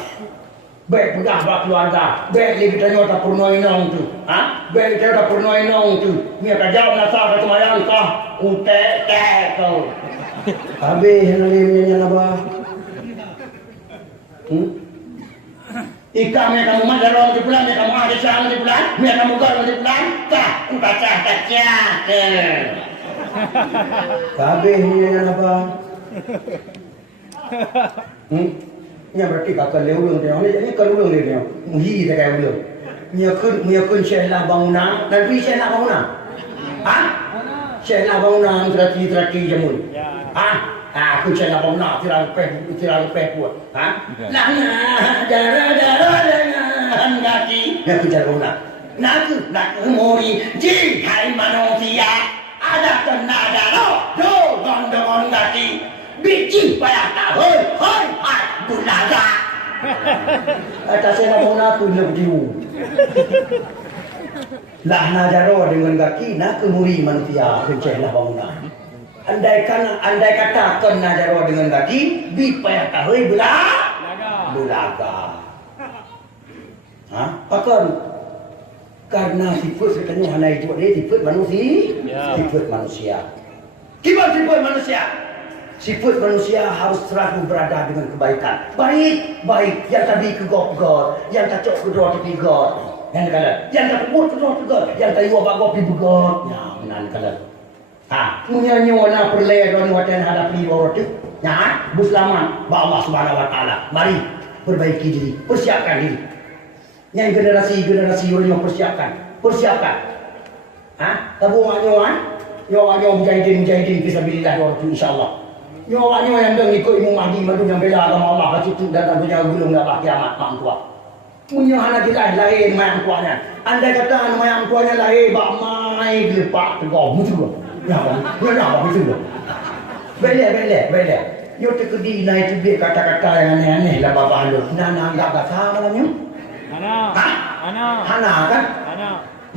Baik pegang pada keluarga. Baik dia kita nyata purnoi nong tu. Baik kita nyata purnoi nong tu. Mia kajau nasa kata mayang kau. Utek kau. Habis nanti apa? Ikan yang kamu mandar orang di bulan, yang kamu ada siang di bulan, yang kamu gol di bulan, tak, baca ke. Kabeh ni apa? Ni berarti kakak lewung dia. Ni kalau lewung dia. Muhi tak kaya lewung. Mia kun syailah bangunan, dan beri syailah bangunan. Syailah bangunan terati jamun. Aku syailah bangunan tirang peh buat. Lana darah dengan kaki. Aku syailah bangunan. Nak mui ji hai manusia. Ada kena darah dengan kaki. Biji payah tak hoi bulaga. Atas syailah bangunan aku lebih. Lahna jaro dengan kaki nak kemuri manusia kencailah bangunan. Andai kata kena jaro dengan kaki, bipayah kahoi bulaga. Pakar karena sifat katanya hanya itu dia sifat manusia. Kibar sifat manusia. Sifat manusia harus selalu berada dengan kebaikan. Baik. Yang tadi ke God, yang tak cok ke doa tepi God. Yang kala, yang tak pun terus juga, yang tak iwa bago pi begot. Ya, nan kala. Punya nyona perle don waten hadap li orang tu. Ya, Buslaman, ba Allah Subhanahu wa taala. Mari perbaiki diri, persiapkan diri. Yang generasi orang persiapkan. Tabung nyawa mujahidin fisabilillah orang tu insyaallah. Nyawa yang dah ikut Imam Mahdi madu yang bela agama Allah situ dan punya gulung dah kiamat mak tua. Punya anak kita lahir mayang tuanya. Andai kata mayang tuanya lahir bak mai gelepak tegau mutu. Ya apa betul. Bele. Yo tekedi naik tu dia kata-kata yang aneh-aneh lah bapa lu. Nana enggak kata malamnya. Hana kan?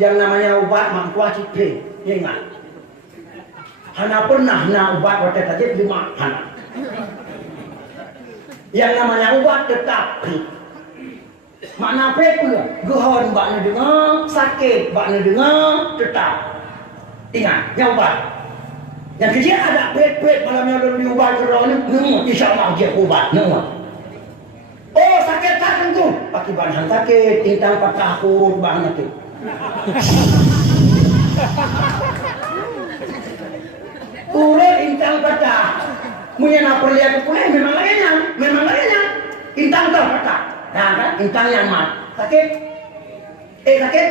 Yang namanya ubat mak tua cipre. Ingat. Hana pernah nak ubat waktu tadi 5 hana. Yang namanya ubat tetap. Makna apa? Gehon bakna dengar, sakit bakna dengar, tetap. Ingat, yang ubat. Yang kerja ada pet malam yang lalu ubat kerana ni, insya-Allah dia ubat, nama. Oh, sakit tak tentu. Pakai bahan sakit, tintang patah kurut bahan itu. Urut intang patah. Punya nak perlihat pulai memang lainnya. Intang tak patah. Nah, kan? Intang yang mat. Sakit? Sakit?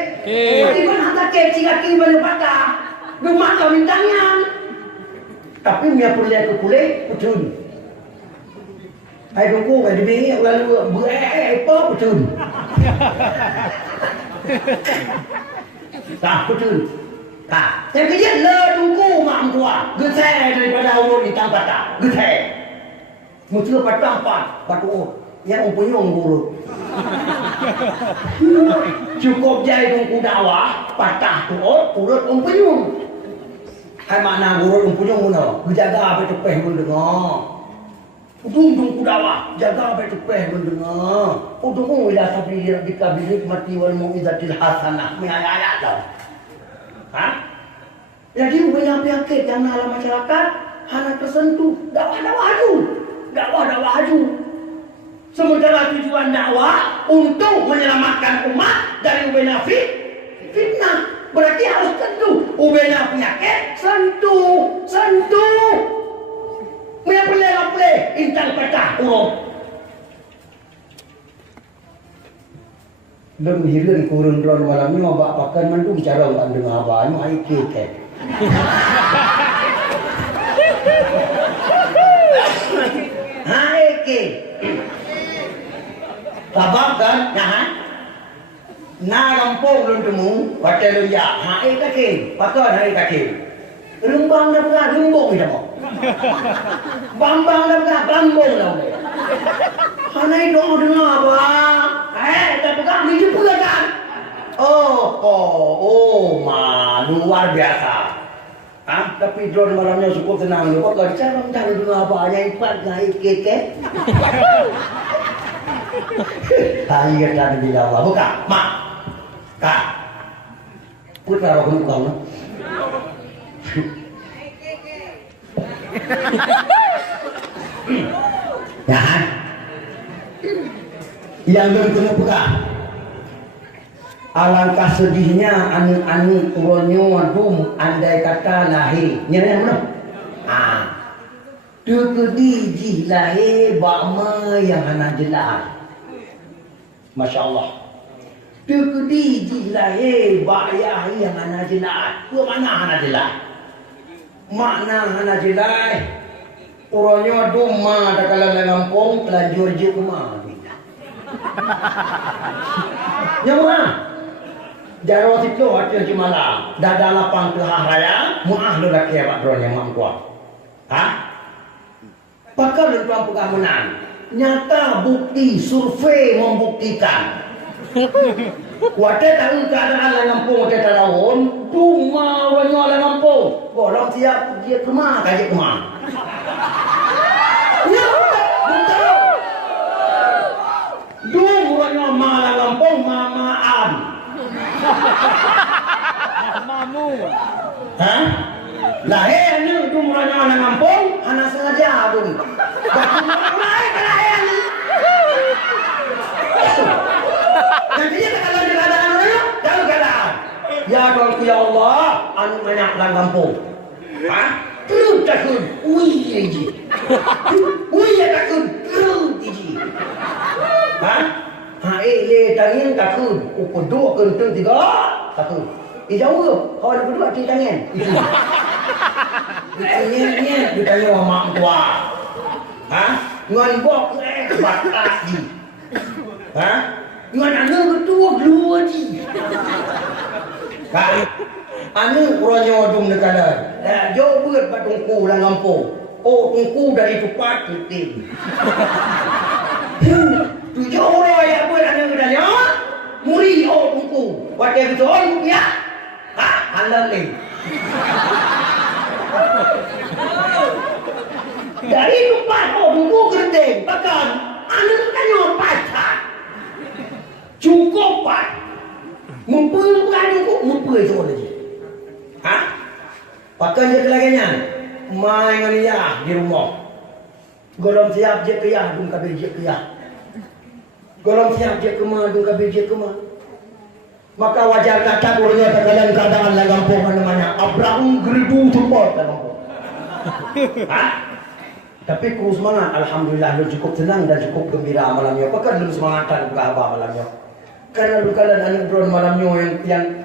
Bagaimana sakit? Jika kini patah. Rumah kau intangnya. Tapi punya perlihat pulai betul. Hai dongku kan dia lalu apa betul. Tak betul. Yang kerja le tunggu mak tua. Gesai daripada urut di tempat tak. Gesai. Muncul patah apa? Patu. Yang umpunyong urut. Cukup jai tunggu dakwah. Patah tu urut umpunyong. Hai makna urut umpunyong mana? Jaga apa cepeh mendengar. Tunggu dakwah. Jaga apa cepeh mendengar. Tunggu ila sabri rabbika bil hikmati wal mau'izatil hasanah. Ayat dah. Jadi penyakit yang dalam masyarakat hanya tersentuh dakwah haju. Sementara tujuan dakwah untuk menyelamatkan umat dari ubena fitnah. Berarti harus tentu ubena penyakit sentuh. Punya pelai intan patah urung. Lemhiran kurun ron malamnya abak pakan mandu bicara tak dengar abak ni ai kek. Hai kek. Sabab kan na kampung lun temu hotel ya hai kek pakan hai kek. Rumbang dah pernah rumbung dah mau. Bambang dah pernah bambung dah. Hanai dong dengar abang. Tak pegang ni pula kan? Oh, luar biasa. Tapi drone malamnya cukup tenang. Kau kalau bicara macam dengar apa? Yang empat naik kek. Tadi kata Nabi Allah. Buka, mak. Kak. Putra roh kau no. Ya. Yang bertemu buka. Alangkah sedihnya anu uronyo adum andai kata lahir. Nyana mana? Tukudi ji lahir bakma yang hana jelas. Masya-Allah. Tukudi ji lahir bayah yang hana jelas. Apa mana hana jelas? Makna hana jelas. Uronyo adum ma tak kala ngampung lanjur je ke ma. Yang mana? Jarwa itu hati Jumala. Dada lapang ke raya. Muah lu laki abak drone yang mampu. Pakar lu tuan pengamunan. Nyata bukti survei membuktikan. Wate tahun keadaan lang ngampung wate tahun. Duma wanyo lang ngampung. Golong siap dia kemah kaji kemah. Dumuranyo malang lampung mamaan. Mamu. Lahir ni dumuranyo malang lampung anak sengaja tu. Baik lahir ni. Jadi dia kalau ada keadaan orang banyak lang kampung. Ha? Terus takun. Ui aja. Ui takun. Terus aja. Ha? Ha le tangan takun. Kedua kenteng tiga takun. Jauh tu. Kawan kedua di tangan. Ini ditanya sama mak tua. Ha? Ngan bok batas ji. Ha? Ngan anak kedua dua ji. Ha? Anu kurangnya odung negara. Dah jauh berat pak tungku lang kampung. Oh tungku dari tupat titik. Tu jauh ya berat anu negara. Muri oh tungku. Wadah betul ya. Ha, halal ni. Dari tupat oh tungku gerdeng. Bahkan anu tanya pacar. Cukup pak. Mempel anu mempel tu lagi. Ha? Pakai je kelaganya. Main nganiah di rumah. Golong siap je kiyah dung kabeh je kiyah. Golong siap je kema dung kabeh je kema. Maka wajar kata kurnya terkadang keadaan lang kampung mana-mana. Abraham geribu support lang kampung. Ha? Tapi kurus semangat. Alhamdulillah lu cukup senang dan cukup gembira malamnya. Apakah lu semangatan buka abah malamnya? Karena lu kalian anak bro malamnya yang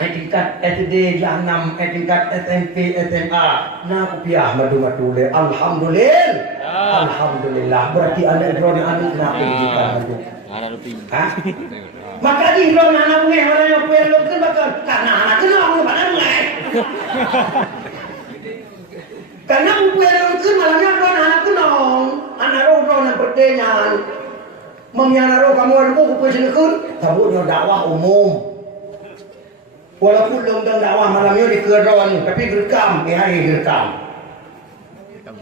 tingkat SD Jahanam, tingkat SMP, SMA. Nah, aku piah madu-madu le. Alhamdulillah. Alhamdulillah. Berarti anak drone anak nak pendidikan madu. Ha? Maka di drone anak punya mana yang punya lu kan bakal karena anak kena aku pada ngai. Karena aku punya lu kan malamnya drone anak kena. Anak drone yang pertanyaan. Mamiana ro kamu aku punya sini tabutnya dakwah umum. Walaupun undang dakwah malamnya di keron, tapi gerekam, hari gerekam.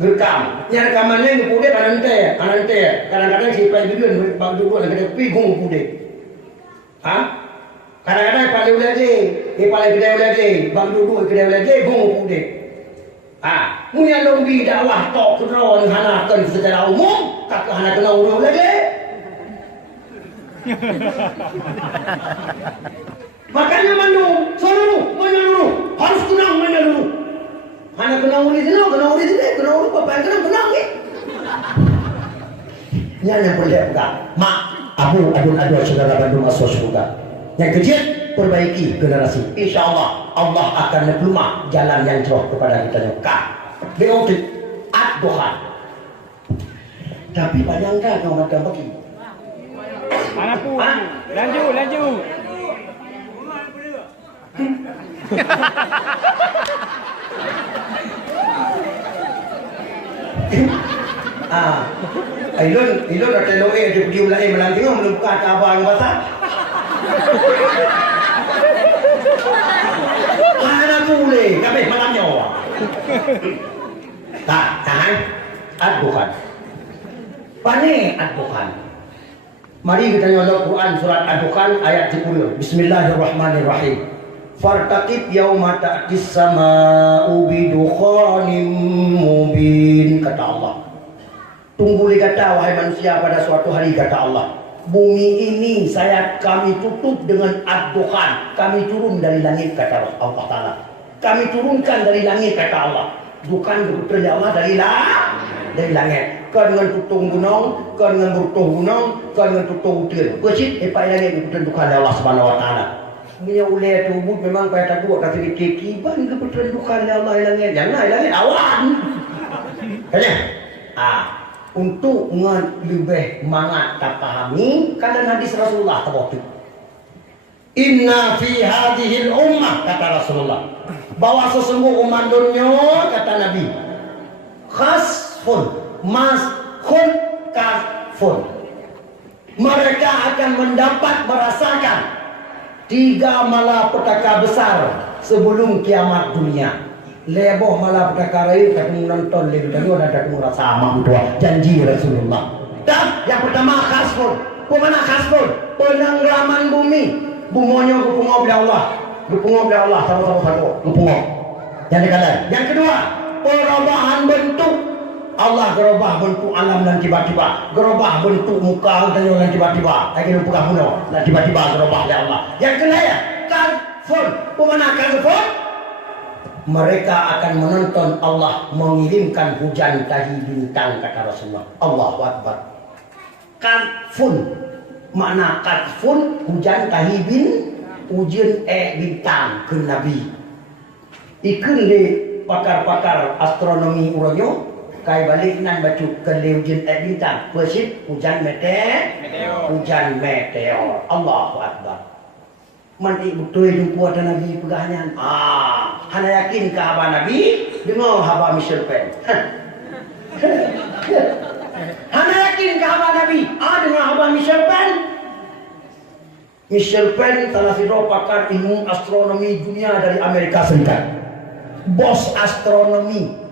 Gerekam. Yang rekamannya di pude anante. Kadang-kadang si pai dulu bang dulu lagi ada pigung pude. Ha? Kadang-kadang paling ulade, paling gede ulade, bang dulu gede ulade gung pude. Ha? Munya lombi dakwah tok keron hanakan secara umum, tak hana kena urus ulade. Makanya mandu, selalu harus kenang mana dulu. Hanya kenang uri apa yang kenang ni? Yang boleh bukan. Mak, abu saudara Bandung asos bukan. Yang kecil perbaiki generasi. InsyaAllah Allah akan memplumah jalan yang cerah kepada kita juga. Beotik ad-dohan. Tapi bayangkan kau macam bagi. Mana pun. Lanjut. Ilon ada loe dia pergi ulai malam tengok belum buka cabar yang basah. Mana boleh, kabeh malam nyawa. Tahan. Ad-Dukhan. Pane Ad-Dukhan. Mari kita nyolok Quran surat Ad-Dukhan ayat 10. Bismillahirrahmanirrahim. Fartaqib yauma ta'tis sama'u bidukhanin mubin, kata Allah. Tunggu kata wahai manusia pada suatu hari, kata Allah. Bumi ini kami tutup dengan ad-dukhan. Kami turun dari langit, kata Allah Ta'ala. Kami turunkan dari langit, kata Allah. Dukhan berputar Allah dari langit. Kan dengan tutung gunung, kan dengan bertuh gunung, kan dengan tutung utir. Kecil, epai langit berputar dukhan Allah Subhanahu Wa Ta'ala. Punya ulai tubuh memang pada takut kata dikeki ban keperendukan Allah langit. Jangan langit awan. Kaya. Untuk lebih mangat tak pahami kadang hadis Rasulullah tabotu. Inna fi hadhil ummah, kata Rasulullah, bahwa sesungguh umat dunia, kata Nabi, khasfun maskhun kafun. Mereka akan merasakan 3 malapetaka besar sebelum kiamat dunia. Leboh malapetaka lain tak menonton lagi dan ada tak merasa aman dua janji Rasulullah. Dan yang pertama khasfun. Pemana khasfun? Penenggelaman bumi. Bumonya gupungop oleh Allah. Sama-sama gupungop. Yang kedua, perubahan bentuk. Allah gerobah bentuk alam dan tiba-tiba gerobah bentuk muka dan tiba-tiba lagi buka bunuh dan tiba-tiba gerobah oleh Allah. Yang kedua, kafir. Pemana kafir? mereka akan menonton Allah mengirimkan hujan tahi bintang, kata Rasulullah. Allahu Akbar. Katfun, makna katfun hujan tahi ujian bintang ke Nabi. Ikun le pakar-pakar astronomi uranyo kai balik nan baca ke le ujian bintang persit hujan meteor. Hujan meteor. Allahu Akbar. Mandi betul jumpa ada Nabi pegahnya. Hana yakin ke haba Nabi dengar haba Michel Pen. Hana yakin ke haba Nabi dengar haba Michel Pen. Michel Pen salah satu pakar ilmu astronomi dunia dari Amerika Serikat. Bos astronomi.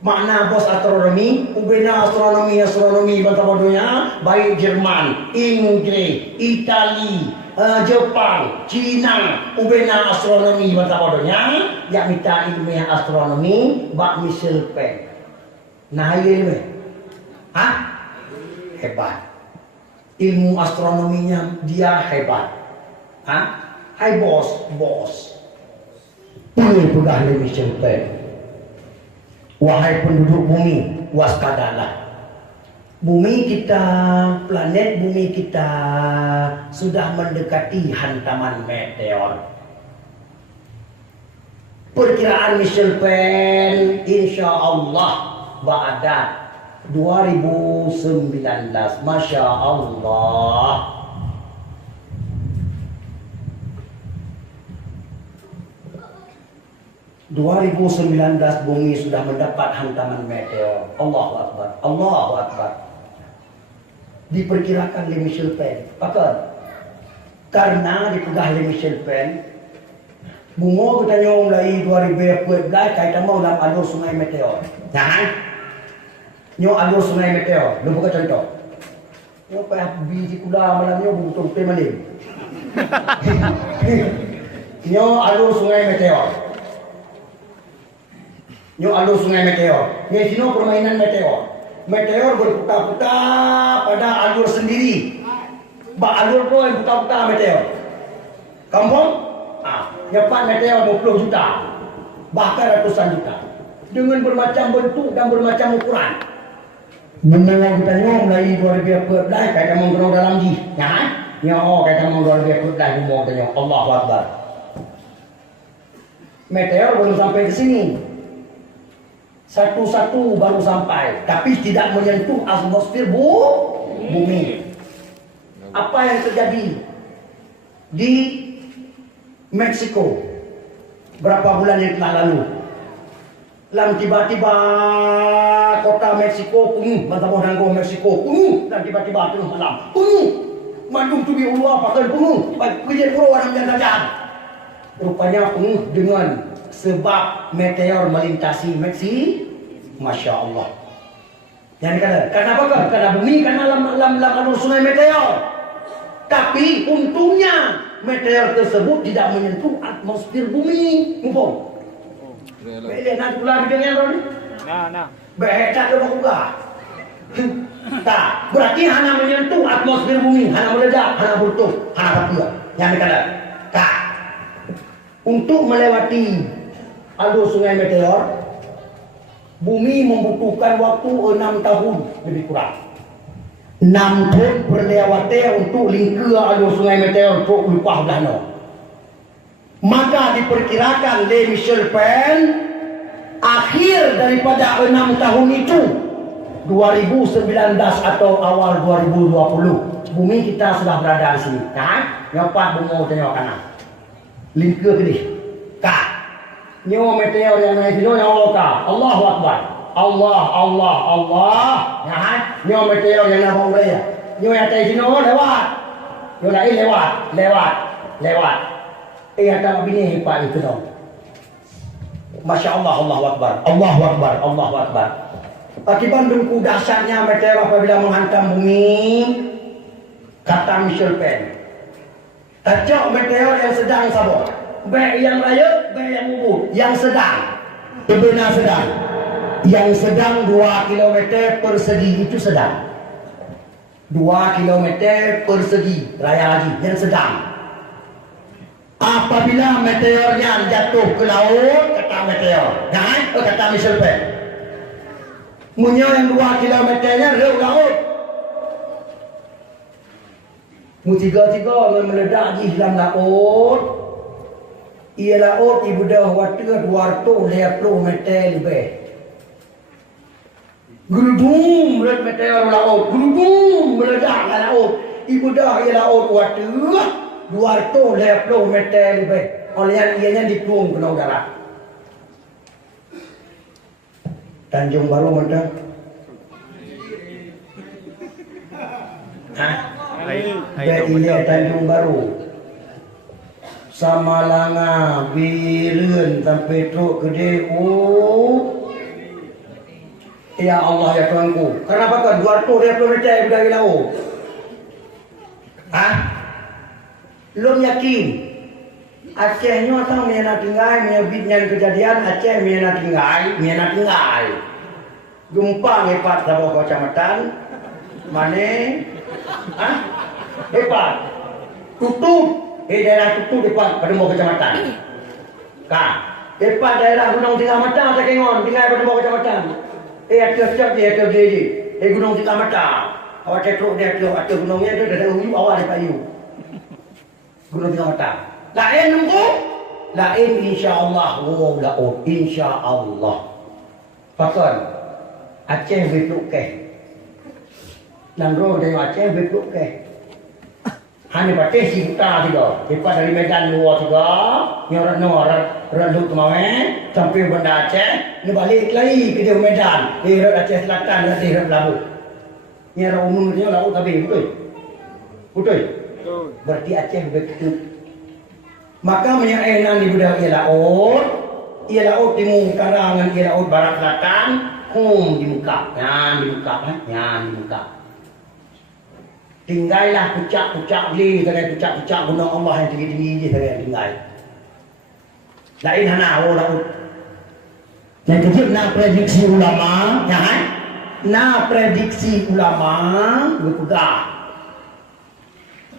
Makna bos astronomi, ubena astronomi bangsa bodohnya baik Jerman, Inggris, Itali, Jepang, Cina, ubena astronomi bangsa bodohnya yang minta ilmiah astronomi bak Michel Pen. Nah ini hebat. Ilmu astronominya dia hebat. Hai bos. Ini pegah Michel Pen. Wahai penduduk bumi, waspadalah. Bumi kita, planet bumi kita sudah mendekati hantaman meteor. Perkiraan Michel Pen, insya Allah ba'da 2019, Masya Allah. ...2019 bumi sudah mendapat hantaman meteor. Allahu Akbar. Allahu Akbar. Diperkirakan oleh Michel Pen. Pakar. Karena dipegah oleh Michel Pen, bunga kita nyong dari 2012 kaitan mau dalam alur sungai meteor. Nah, nyong alur sungai meteor. Lu buka contoh. Nyong payah biji kuda malam nyong butuh pemalim. Nyong alur sungai meteor. Nyo alur sungai meteor. Di sini permainan meteor. Meteor berputar-putar pada alur sendiri. Alur tu yang putar-putar meteor. Kampung? Nyepat meteor 20 juta. Bahkan ratusan juta. Dengan bermacam bentuk dan bermacam ukuran. Benda kita nyong dari 2012 kaitan menggerak dalam ji. Nyo kaitan menggerak 2012 benda kita nyong. Allahu Akbar. Meteor belum sampai ke sini. Satu-satu baru sampai, tapi tidak menyentuh atmosfer bumi. Apa yang terjadi di Meksiko berapa bulan yang telah lalu? Tiba-tiba kota Meksiko penuh, bantah nanggo Meksiko penuh, dan tiba-tiba penuh malam penuh. Mandung tubi ulua pakai penuh, kerja pura orang jalan-jalan. Rupanya penuh dengan sebab meteor melintasi Meksiko. Masya Allah. Yang dikata, kenapa kan? Karena bumi, karena lam alur sungai meteor. Tapi untungnya meteor tersebut tidak menyentuh atmosfer bumi. Mumpung. Nak pula dengan Roni? Nah. Behecat dia juga. Tak, berarti hanya menyentuh atmosfer bumi, hanya meledak, hanya butuh, hanya berdua. Yang dikata, tak. Untuk melewati alur sungai meteor, bumi membutuhkan waktu 6 tahun lebih kurang. 6 tahun berlewati untuk lingkar alur sungai meteor untuk lupah danau. Maka diperkirakan oleh Michel Pen, akhir daripada 6 tahun itu 2019 atau awal 2020 bumi kita sudah berada di sini. Nyopat bunga tengok kanan. Lingkar ke ni. Nyo meteor yang naik sini Allah ka. Allahu Akbar. Allah. Nyo meteor yang nak bau dia. Nyo yang naik sini lewat. Nyo lain lewat. Ada bini hebat itu dong. Masya Allah, Allahu Akbar. Akibat dengku dahsyatnya meteor apabila menghantam bumi, kata Michel Pen, tajak meteor yang sedang sabar. Baik yang raya, baik yang ubur. Yang sedang, benar sedang. Yang sedang 2 km persegi itu sedang. 2 km persegi, raya lagi. Yang sedang. apabila meteornya jatuh ke laut, kata meteor. Nah, kata Michel Pen. Munyo yang 2 kilometernya reu laut. Mu tiga-tiga meledak di dalam laut. Ia laut ibu dah waktu 220 meter lebih. Gerudung meledak meteor laut. Gerudung meledak laut. Ibu dah ia laut waktu 220 meter lebih. Oleh ianya dituang kena udara. Tanjung Baru mana? Hah? Iya Tanjung Baru. Samalanga, Biren sampai Truk Gede. Oh. Ya Allah ya Tuhanku. Kenapa kan 220 meter dari laut? Hah? Belum yakin. Acehnya tahu mina tinggal, mina bitnya kejadian Aceh mina tinggal. Jumpa hebat sama kecamatan. Mana? Hah? Hebat. Tutup. Daerah tutup depan pada mau kecamatan. Kak. Depan daerah Gunung Tiga Mata tak kengon, tinggal pada mau kecamatan. Tiap dia. Gunung Tiga Mata. Awak cetruk dia tu gunungnya tu dah uyu awal dia payu. Gunung Tiga Mata. Lain nunggu? Lain insya-Allah. Oh, laut insya-Allah. Pakon. Aceh betul ke? Nangro dari Aceh betul ke? Hanya patih si buta juga. Lepas dari Medan luar juga, nyorat rendut kemarin sampai benda Aceh, ni balik lagi ke dia Medan. Di Aceh Selatan dan di Labu. Nyorat umumnya laut tapi betul. Berarti Aceh betul. Maka menyainan di budak ia laut timur utara dengan ia laut barat selatan, di muka. Tinggallah puncak-puncak li, puncak-puncak gunung Allah yang tinggi-tinggi je saya tinggal. Lain hana laut. Yang kedua nak prediksi ulama, ya kan? Nak prediksi ulama berpegang.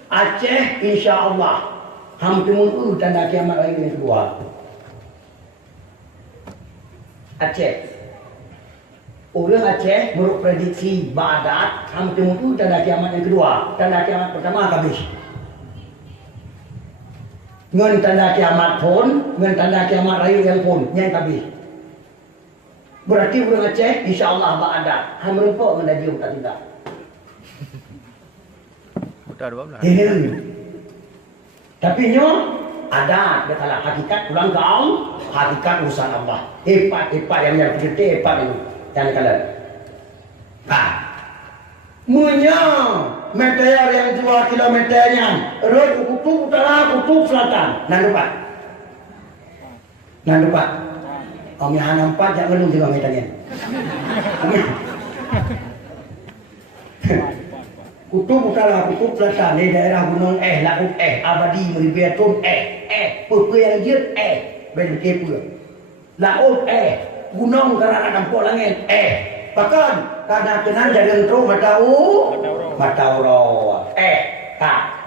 Aceh insya-Allah hampir menunggu tanda kiamat lagi yang kedua. Aceh. Orang Aceh menurut prediksi Baghdad hampir menunggu tanda kiamat yang kedua. Tanda kiamat pertama habis. Ngan tanda kiamat pun, ngan tanda kiamat raya yang pun yang habis. Berarti orang Aceh insya-Allah Baghdad hampir merempok mendaji tak tidak. Buta 12. Tapi nyo ada kata hakikat pulang ke Allah, hakikat urusan Allah. Hebat yang gede hebat ini. Yang kalian. Munya meteor yang 2 kilometernya, road kutub utara, kutub selatan. Nan depan. Om yang nampak jangan ngelung juga ngetanya. Kutub utara, kutub selatan, di daerah gunung laut abadi, meribiatun pepe yang jir berkepu. Laut gunung kerana nampak langit bahkan karena kenal jalan terus Matauro.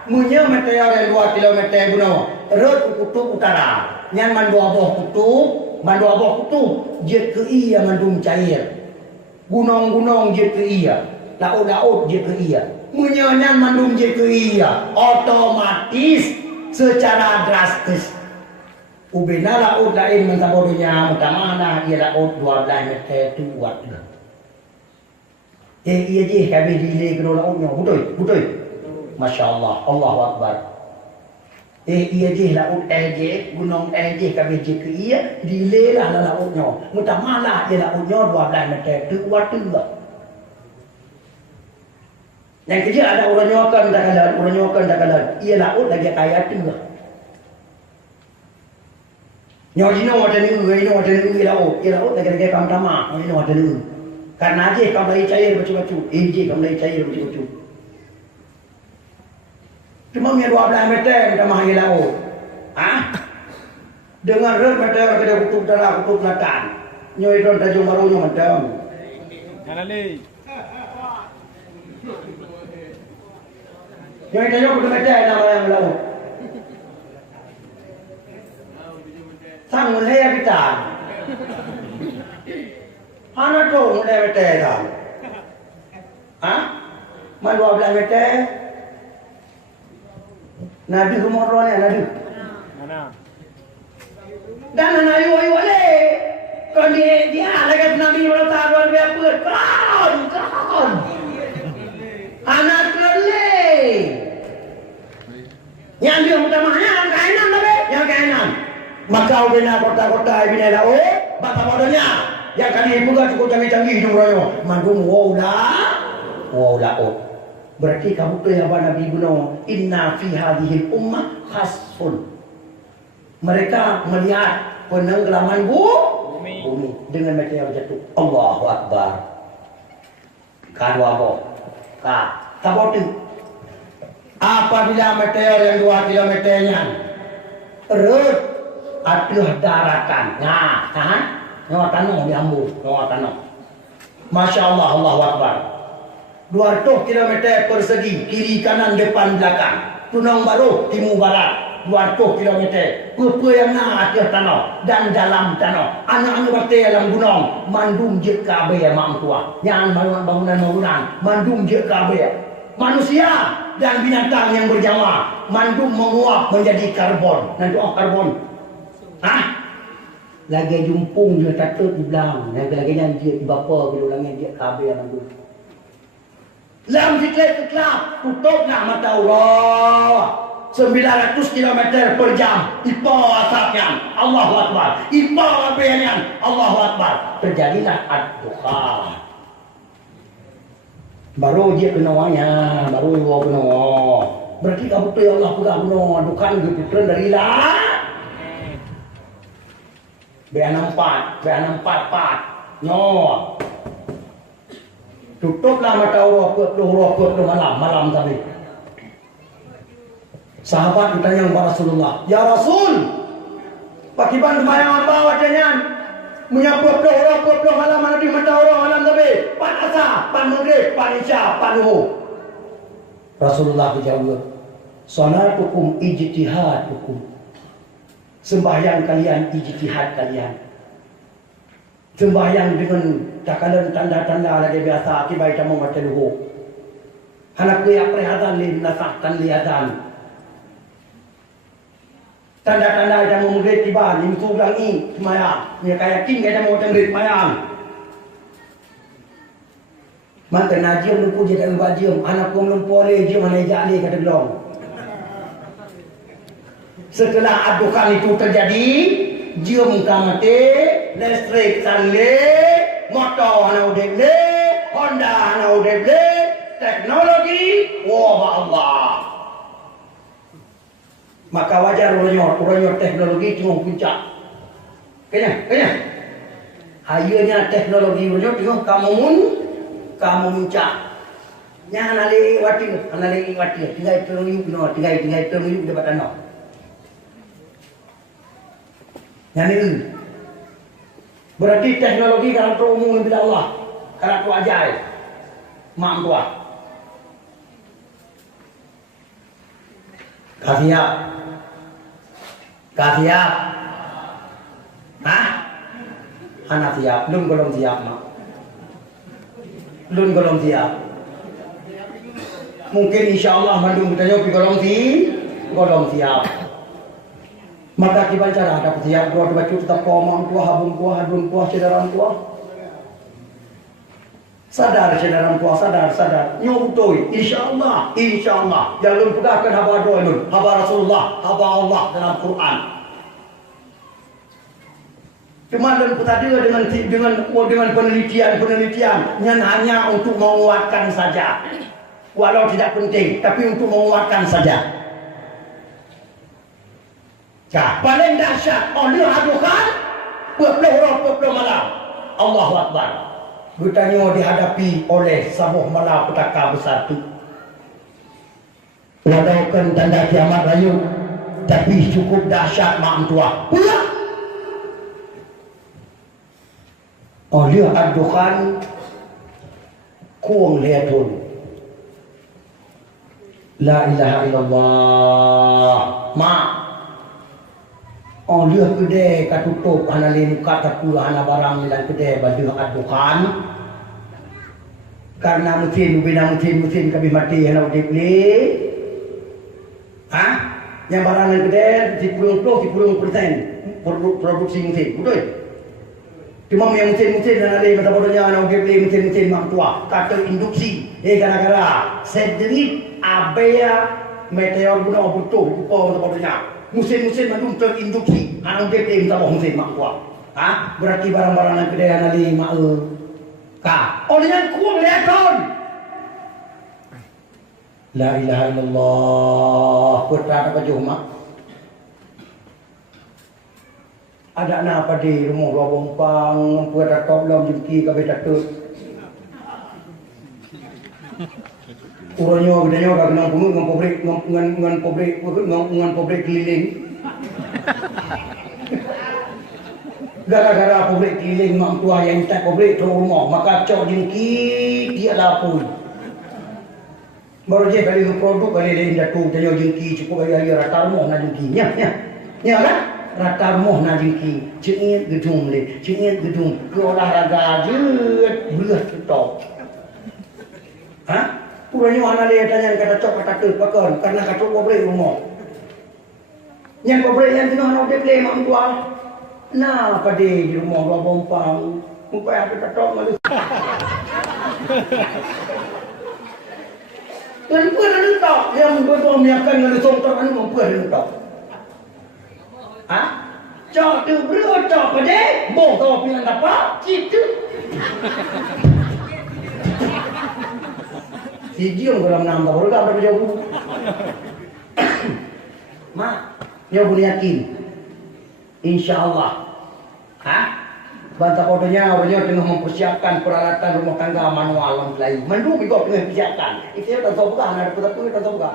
Munya meteor yang 2 kilometer gunung, road kutub utara, yang mandu abah kutub, jir ke iya mandum cair. Gunung-gunung jir ke iya, laut jir ke iya. Munyonya mandum je ke iya otomatis secara drastis ubena laut lain mentabodonya mutamana ia laut 12 meter tuat iya je kami dile ke lautnya betul masyaallah Allahu akbar iya je laut je gunung je kami je ke iya dile lah lautnya mutamana ia lautnya 12 meter tuat yang kerja ada orang nyokan tak kalah. Ia laut lagi kaya tinggal. Nyodino ada ni laut. Ia laut lagi kam-tama. Nyodino ada ni. Karena aje kam lagi cair bacu-bacu. Je kam lagi cair bacu-bacu. Cuma 12 meter tama ia laut. Dengan meter ke kutub utara, kutub selatan. Nyodino Tanjung Baru macam. Galali. Yang itu juga betul nama yang laut. sang mulai kita. Anak tu mulai betul dah. Malu belah betul. Nabi Umar ni Nabi. Mana? Dan ayu boleh. Kalau dia lagi Nabi Allah Taala dia apa? Kan. Anak boleh. Yang dia utamanya yang kainan tapi yang kainan. Maka bina kota-kota bina lau, bapa bodohnya. Yang kali buka cukup canggih-canggih hidung royo. Mandung waulah. Berarti kamu tu yang Nabi guna inna fi hadhil ummah khasfun. Mereka melihat penenggelaman bumi dengan meteor jatuh. Allahu Akbar. Kadua apa? Kabut. Apabila meteor yang 2 kilometernya erut atuh daratan. Nyawa tanah diambil, nyawa tanah. Masya Allah, Allahu Akbar. 200 km persegi, kiri kanan depan belakang. Tunang baru, timur barat. 200 km. Apa yang nak atas tanah dan dalam tanah. Anak-anak batai dalam gunung. Mandum je kabeh mak tua. Yang bangunan-bangunan. Mandum je kabeh. Manusia dan binatang yang berjamaah. Mandum menguap menjadi karbon. Nanti karbon. Lagi jumpung dia tatut di belakang. Lagi dia bapa bila langit dia kabeh mandum. Lam dikelap tutuplah mata Allah 900 km per jam ipa asapnya Allahu Akbar ipa apinya Allahu Akbar terjadilah ad-dukhan baru dia kena baru dia kena berarti kamu tu ya Allah pegang kena dukhan gitu dari lah B64 nyo tutuplah mata Allah ke malam tadi. Sahabat bertanya kepada Rasulullah, "Ya Rasul, pakiban sembahyang apa wajahnya? Menyapa puluh malam di mata Allah malam tadi. Pan asar, pan maghrib, pan isya, pan zuhur." Rasulullah menjawab, "Salatukum ijtihadukum." Sembahyang kalian ijtihad kalian. Sembahyang dengan takalan tanda-tanda lagi biasa akibat kita membaca luhur. Anak kuya perhatian li nasahkan liatan. Tanda-tanda kita memulai tiba ni tu bilang ni semaya. Ni kayak king kita mau tenggerit mayang. Maka najium lupa je tak bajium. Anak pun lupa le je mana jali kata belum. Setelah adukan itu terjadi, jium kamate, listrik sanle, motor hana udele, Honda hana udele, teknologi, wah Allah. Maka wajar uranya teknologi cuma puncak. Kayaknya. Hayanya teknologi uranya tengok kamu muncak. Nya hana lewati, tinggal teruyuk dapat tanah. Yang ini berarti teknologi karakter umum bila Allah, karakter ajaib, mak tua. Kasiap, anak siap, lun golong siap mak, lun golong siap. Mungkin insya Allah mandung kita nyopi golong siap. Maka kita cara dapat siap dua baca tetap komang tua, habun tua, hadun tua, cederan tua. Sadar cederan tua, sadar. Nyobutoi, insya Allah. Jangan pegahkan haba doa nun, haba Rasulullah, haba Allah dalam Quran. Cuma dan tadi dengan penelitian yang hanya untuk menguatkan saja. Walau tidak penting, tapi untuk menguatkan saja. Paling dahsyat oleh adukan puluh malam. Allahu Akbar. Bertanya dihadapi oleh sebuah malapetaka besar itu. Wadaukan tanda kiamat rayu, tapi cukup dahsyat mak tua. Pula oleh adukan kuang lihatun. La ilaha illallah. Mak Oh dia kedai kat tutup hana lin kat pula hana barang dalam kedai baju adukan. Karena musim kabeh mati hana udip ni. Ha? Yang barang dalam kedai 10% produksi musim. Betul? Cuma yang musim hana lin mata bodohnya hana udip ni musim mak tua. Kata induksi. Gara-gara sedikit abaya meteor guna butuh rupa mata bodohnya. Musim manung terinduksi anak DP minta bohong musim mak kuat. Ha? Berarti barang-barang yang kedai anak lima ka. Oleh yang kuat lekon. La ilaha illallah. Putra apa cuma? Ada anak apa di rumah dua bompang, putra kau belum jumki kabeh datut. Urangnya gedenya kagak nang bungu ngan pabrik keliling. Gara-gara pabrik keliling mak tua yang tak pabrik tu rumah maka cok jengki dia lapui. Baru je kali produk kali lain jatuh tanya jengki cukup kali rata rumah na jengki nya kan rata rumah na jengki cengit gedung ke olahraga je belah ketok. Ha? Puranya mana dia tanya kata cok kata tu pakon karena kata pabrik rumah. Yang pabrik yang tengah nak play mak tua. Nah, pada di rumah dua bompang. Muka ada ketok malu. Dan pun ada tak yang betul menyiapkan dengan sontor anu pun ada tak. Ha? Cok tu bro cok pada bong tahu pilang apa? Citu. Sijil dalam nama baru tak ada jauh. Mak, dia boleh yakin. InsyaAllah. Ha? Bantah kodonya tengah mempersiapkan peralatan rumah tangga manual mempelai. Mandu juga tengah persiapkan. Itu tak tahu bukan ada apa-apa tak tahu bukan.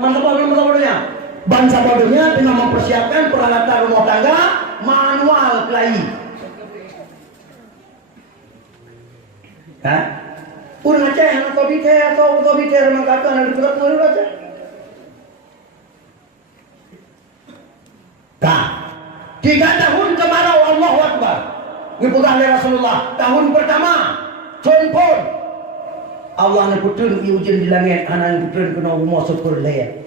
Bantah kodonya. Bantah kodonya tengah mempersiapkan peralatan rumah tangga manual pelai. Ha? Pun aja anak kopi teh atau kopi teh memang kata anak pulang dulu aja. Kah? 3 tahun kemarau Allahu Akbar. Dipegang oleh Rasulullah. Tahun pertama, contoh Allah nak putun ujian di langit, anak putun kena rumah super layer.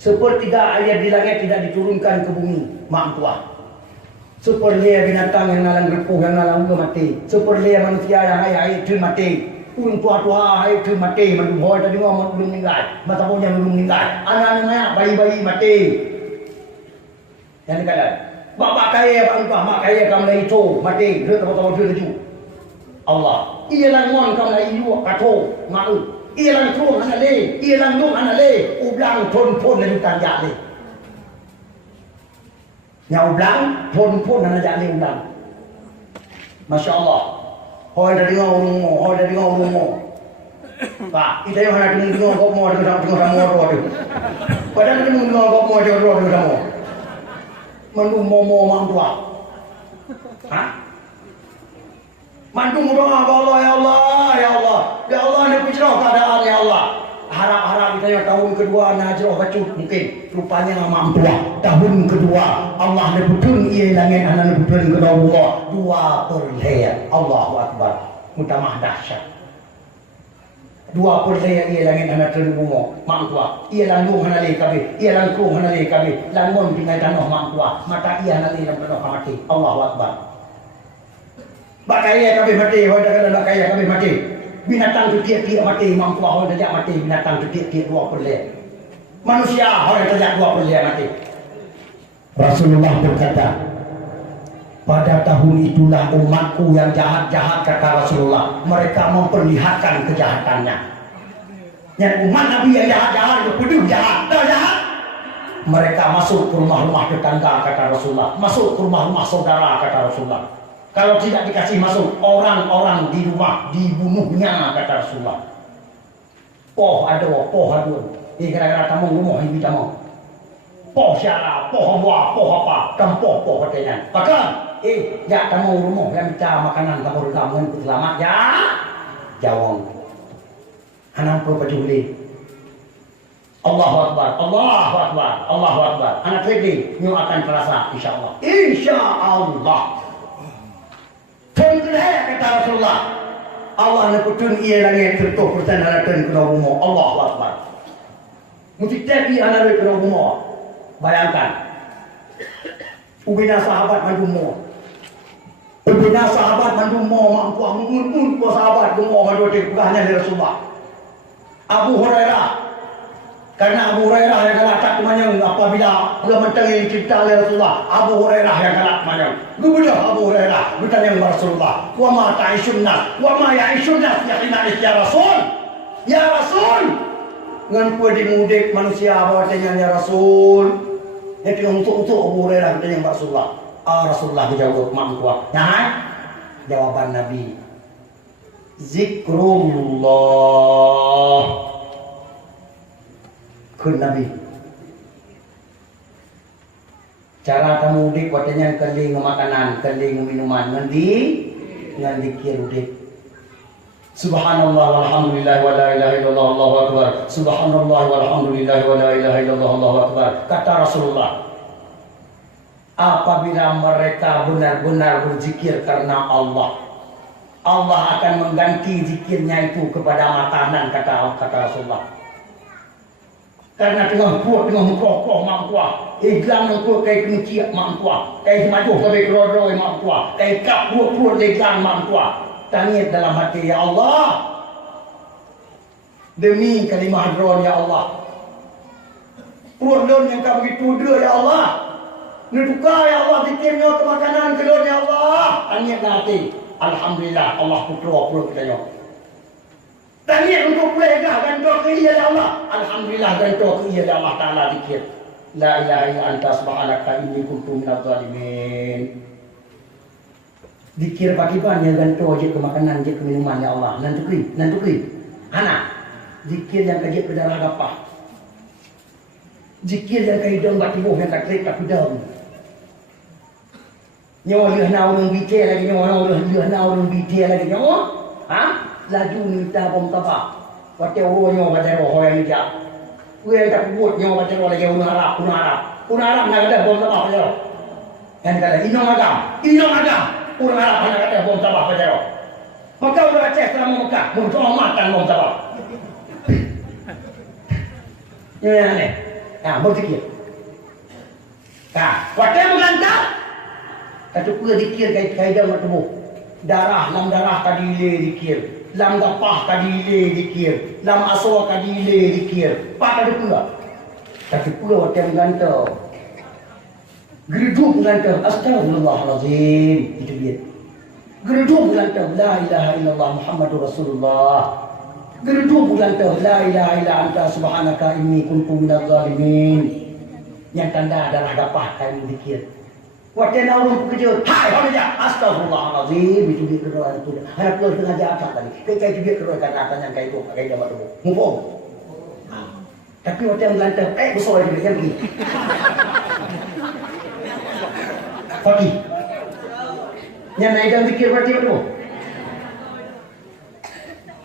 Sepertiga air di langit tidak diturunkan ke bumi, mak tua. Super layer binatang yang nalang repuh, yang nalang mati. Super layer manusia yang air itu mati. Pun tua-tua air itu mati. Madu boy tadi ngomong belum meninggal. Mata punya belum meninggal. Anak-anak bayi-bayi mati. Yang dikatakan, bapak kaya bangkah, mak kaya kamu lagi itu mati. Dia tahu-tahu dia laju. Allah. Ialah mon kamu lagi dua kato mau. Ialah tuang anak le, ialah dong anak le. Ublang pun lagi tanjak le. Yang ublang pun anak jak le ublang. Masya Allah. Hoi dah dengar rumah. Pak, kita yang nak dengar kau mau dengar sama tu. Padahal kita dengar kau mau dengar sama. Mandu momo mantua. Ha? Mandu doa Allah ya Allah ya Allah. Ya Allah ni pujrah keadaan ya Allah. Harap-harap kita tahun kedua najrah bacut mungkin rupanya mampu. Tahun kedua Allah ni betul ia langit anak ni betul kedua dua perlaya. Allahu Akbar. Mutamah dahsyat. Dua perlaya ia langit anak ni bunga mampu. Ia langgung anak le kabeh. Ia langgung anak le kabeh. Langon tinggal tanah mampu. Mata ia anak le dalam tanah mati. Allahu Akbar. Bakaya kabeh mati. Hoi dah bakaya kabeh mati. Binatang tu tiap-tiap mati, mampu hoi tajak mati, binatang tu tiap-tiap dua perleh. Manusia hoi tajak dua perleh mati. Rasulullah berkata, pada tahun itulah umatku yang jahat-jahat kata Rasulullah. Mereka memperlihatkan kejahatannya. Yang umat Nabi yang jahat-jahat itu penuh jahat, tak jahat. Mereka masuk ke rumah-rumah tetangga kata Rasulullah. Masuk ke rumah-rumah saudara kata Rasulullah. Kalau tidak dikasih masuk, orang-orang di rumah dibunuhnya kata Rasulullah. Poh ada. Gara-gara tamu rumah ini tamu. Poh syara, poh buah, poh apa, poh katanya. Bahkan, ya tamu rumah yang minta makanan tamu kamu selamat ya. Jawang. Hanam pro pajuli. Allahu Akbar, Allahu Akbar, Allahu Akbar. Anak lagi, nyu akan terasa insya-Allah. Insya-Allah. Tunggulah kata Rasulullah. Allah nak kutun ia langit tertuh pertanda dan kena rumah. Allahu Akbar. Mesti tapi anak kena rumah. Bayangkan. Ubina sahabat mandumo. Ubina sahabat mandumo mampu mengun sahabat dumo mandu bukannya dari Rasulullah. Abu Hurairah. Karena Abu Hurairah yang galak manyang apabila dia mentengi cerita oleh Rasulullah. Abu Hurairah yang galak manyang. Gubernur Abu Hurairah bertanya kepada Rasulullah, "Wa ma ta'ishun nas? Wa ma ya'ishun nas ya Rasul?" Ya Rasul. Ngan kuat dimudik manusia bahwasanya ya Rasul. Jadi untuk Abu Hurairah bertanya kepada Rasulullah. Rasulullah menjawab mangkua. Nah, jawaban Nabi. Zikrullah. Kun Nabi. Cara kamu mudik katanya keling makanan, keling minuman, ngendi zikir mudik. Subhanallah walhamdulillah wa la ilaha illallah Allahu akbar. Subhanallah walhamdulillah wa la ilaha illallah Allahu akbar. Kata Rasulullah, apabila mereka benar-benar berzikir karena Allah, Allah akan mengganti zikirnya itu kepada makanan, kata Rasulullah. Karena tengah kuat, tengah mengkokok mampuah. Islam yang kuat kaya kemuciak mampuah. Kaya semajuh kaya kerodoi mampuah. Kaya kap kuat-kuat Islam mampuah. Tangis dalam hati, ya Allah. Demi kalimah hadron, ya Allah. Perut lon yang kau begitu dia, ya Allah. Nutukar, ya Allah, dikirnya ke makanan kedon, ya Allah. Tangis dalam hati. Alhamdulillah, Allah putra perut kita. Tangis untuk pelegah gantung ke ia ya Allah. Alhamdulillah gantung ke ia ya Allah Ta'ala zikir. La ilaha illa anta subhanaka inni kuntu minadz zalimin. Zikir pagi-pagi yang gantung je ke makanan je ke minuman ya Allah. Nantukri. Anak. Zikir yang kajik ke darah gapah. Zikir yang kaya hidung batibuh yang katrip tak hidung. Nyawa liah na urung bitir lagi, nyawa liah na urung bitir lagi. Nyawa? Ha? Laju minta bom tabak. Waktu orang nyawa baca roh yang hijab. Kue tak buat nyawa baca roh lagi una Arab. Una Arab nak ada bom tabak baca roh. Yang kata inong agam. Una Arab nak ada bom tabak baca roh. Maka udah Aceh selama Mekah, muncul makan bom tabak. Ini yang aneh. Nah, berzikir. Nah, waktu mengantar. Kata kue zikir kaya dah tubuh. Darah, lam darah kadile zikir. Lam gapah kadile dikir, lam aswa kadile dikir. Pak ada pula. Tapi pula waktu yang gantau. Geruduk gantau. Astagfirullahalazim. Itu dia. Geruduk gantau. La ilaha illallah Muhammadur Rasulullah. Geruduk gantau. La ilaha illa anta subhanaka inni kuntu minadz zalimin. Yang tanda darah gapah kami dikir. Waktu nak orang bekerja, hai orang kerja, astagfirullahalazim, itu dia keroy itu. Harap keluar tengah jatuh tadi. Kaya itu dia keroy kata yang kaya itu, kaya dapat tu. Mumpung. Tapi waktu yang lantar, besar itu dia pergi. Pergi. Yang naik dan fikir berarti apa tu?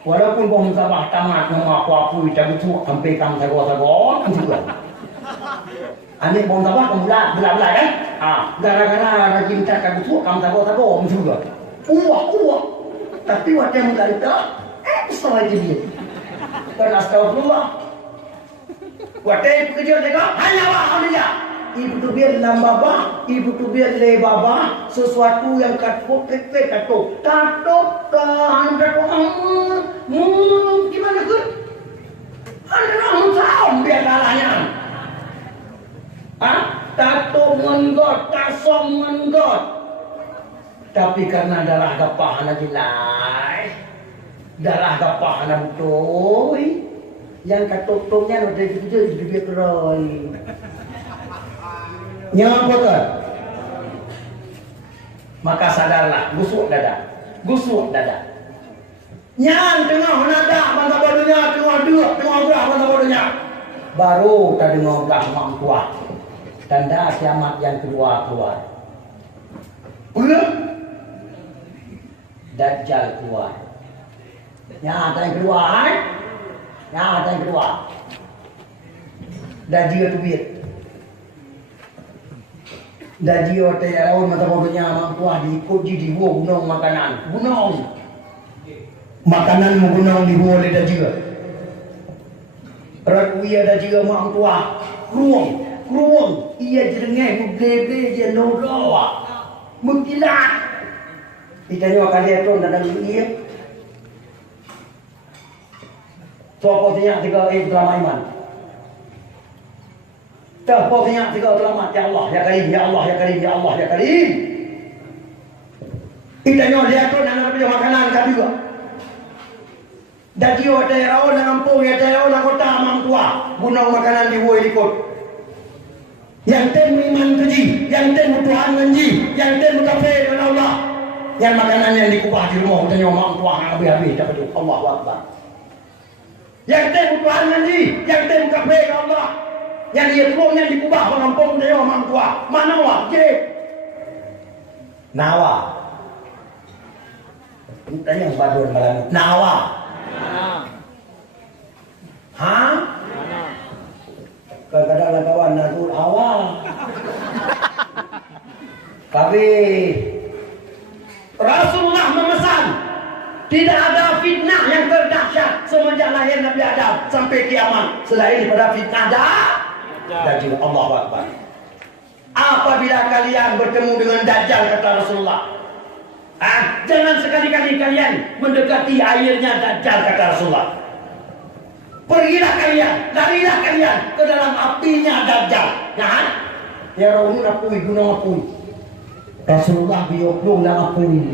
Walaupun bom sabah tamat, nama aku cabut tu, sampai kamu sago-sago, kan juga. Anik bom tabak belah kan? Gara-gara rajin cakap busuk kamu tahu juga. Uak. Tapi waktu yang mengalita, besar lagi dia. Karena astagfirullah. Waktu yang pekerja juga, hanya dia. Ibu tu biar lambaba, ibu tu biar lebaba, sesuatu yang katuk, katuk. Gimana ke? Anda tahu biar kalahnya. Tato menggot, tasong menggot. Tapi karena darah gapah anak jelai, darah gapah anak betul, yang katuk-tuknya ada di dia keroy. Nyapa kan? Maka sadarlah, gusuk dada. Yang tengah nada bangsa badunya, tengah gerah bangsa badunya. Baru tadi ngogah mampuah. Tanda kiamat yang kedua keluar. Dajjal keluar. Yang kedua. Dajia tu biar. Dajia teh lawan mata bodohnya mampuah diikut di buah gunung makanan. Gunung. Makanan gunung di buah oleh dajia. Rakuia dajia mampuah. Ruang. Ia jerengeh muglebe dia nolawa. Mengkilat. Kita ni akan lihat tuan dalam dunia. Sopo tiang tiga dalam iman. Sopo tiang tiga selamat ya Allah ya Karim ya Allah ya Karim ya Allah ya Karim. Kita ni lihat tuan dalam punya makanan kan juga. Jadi ada orang dalam kampung ada orang kota mampuah gunung makanan di buah ikut. Yang ten iman keji, yang ten Tuhan menji, yang ten kafe dengan Allah. Yang makanan yang dikubah di rumah tanya mak tuah habis-habis dapat tu Allahu Akbar. Yang ten Tuhan menji, yang ten kafe dengan Allah. Yang dia keluarnya dikubah orang kampung tanya mak tuah. Mana wah? Je. Nawa. Tanya badun malam. Nawa. Ha? Kadang-kadang kawan nazul awal. Tapi Rasulullah memesan tidak ada fitnah yang terdahsyat semenjak lahir Nabi Adam sampai kiamat selain daripada fitnah Dajjal. Allahu Akbar. Apabila kalian bertemu dengan Dajjal kata Rasulullah, jangan sekali-kali kalian mendekati airnya Dajjal kata Rasulullah. Pergilah kalian, larilah kalian ke dalam apinya Dajjal. Kan? Ya Rasul apui gunung apui. Rasulullah biyoklung dalam apui.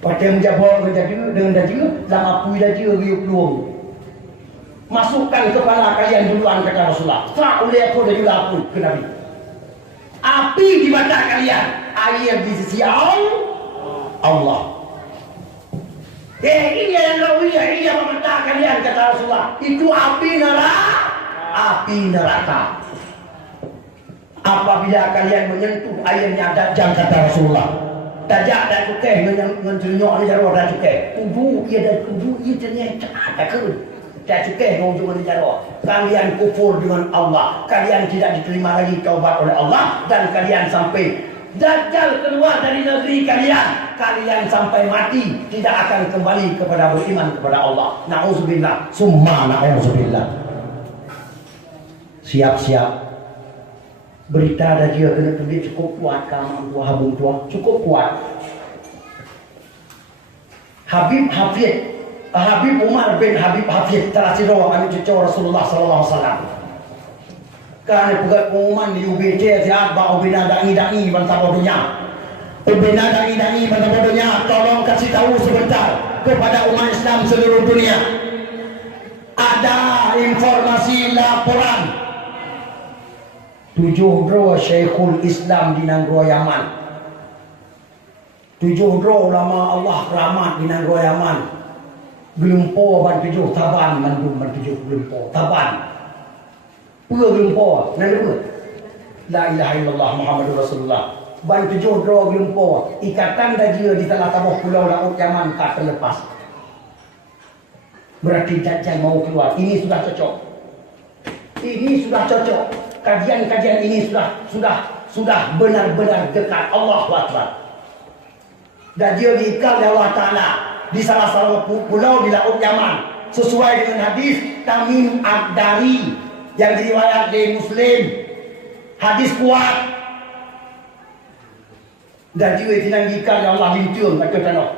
Pakai menjabor menjadi dengan Dajjal dalam apui Dajjal biyoklung. Masukkan kepala kalian duluan kata Rasulullah. Tak boleh aku Dajjal apui ke Nabi. Api di mata kalian, air di sisi Allah. Ini yang rawiyah, ini yang mementah kalian kata Rasulullah. Itu api neraka. Apabila kalian menyentuh airnya Dajjal kata Rasulullah. Dajjal dan cukeh menjenyok ni jarwa dan cukeh. Tubuh ia ternyata tak ke. Dan cukeh mengunjung ni jarwa. Kalian kufur dengan Allah. Kalian tidak diterima lagi taubat oleh Allah dan kalian sampai Dajjal keluar dari negeri kalian. Kalian sampai mati tidak akan kembali kepada beriman kepada Allah. Na'udzubillah. Summa na'udzubillah. Siap-siap. Berita Dajjal kena pergi cukup kuat kamu tua habung tua. Cukup kuat. Habib Umar bin Habib Hafid telah sirah kami cucu Rasulullah sallallahu alaihi wasallam. Kerana pegat pengumuman di UBC sihat bahawa ubina da'i bangsa bodohnya. Ubina da'i bangsa bodohnya, tolong kasih tahu sebentar kepada umat Islam seluruh dunia. Ada informasi laporan 7 Syekhul Islam di Nanggro Yaman. 7 ulama Allah keramat di Nanggro Yaman. Gelumpo ban 7 Taban mandum ban 7 gelumpo Taban. Pura gelumpo nan dulu. La ilaha illallah Muhammadur Rasulullah. Ban 7 gelumpo ikatan Dajjal di tengah-tengah pulau laut Yaman tak terlepas. Berarti Dajjal mau keluar. Ini sudah cocok. Kajian-kajian ini sudah benar-benar dekat. Allahu Akbar. Dajjal diikat oleh Allah Ta'ala di salah satu pulau di laut Yaman sesuai dengan hadis Tamim Ad-Dari yang diriwayat dari Muslim. Hadis kuat. Dajjal tinang diikat oleh Allah lincung kat tanah.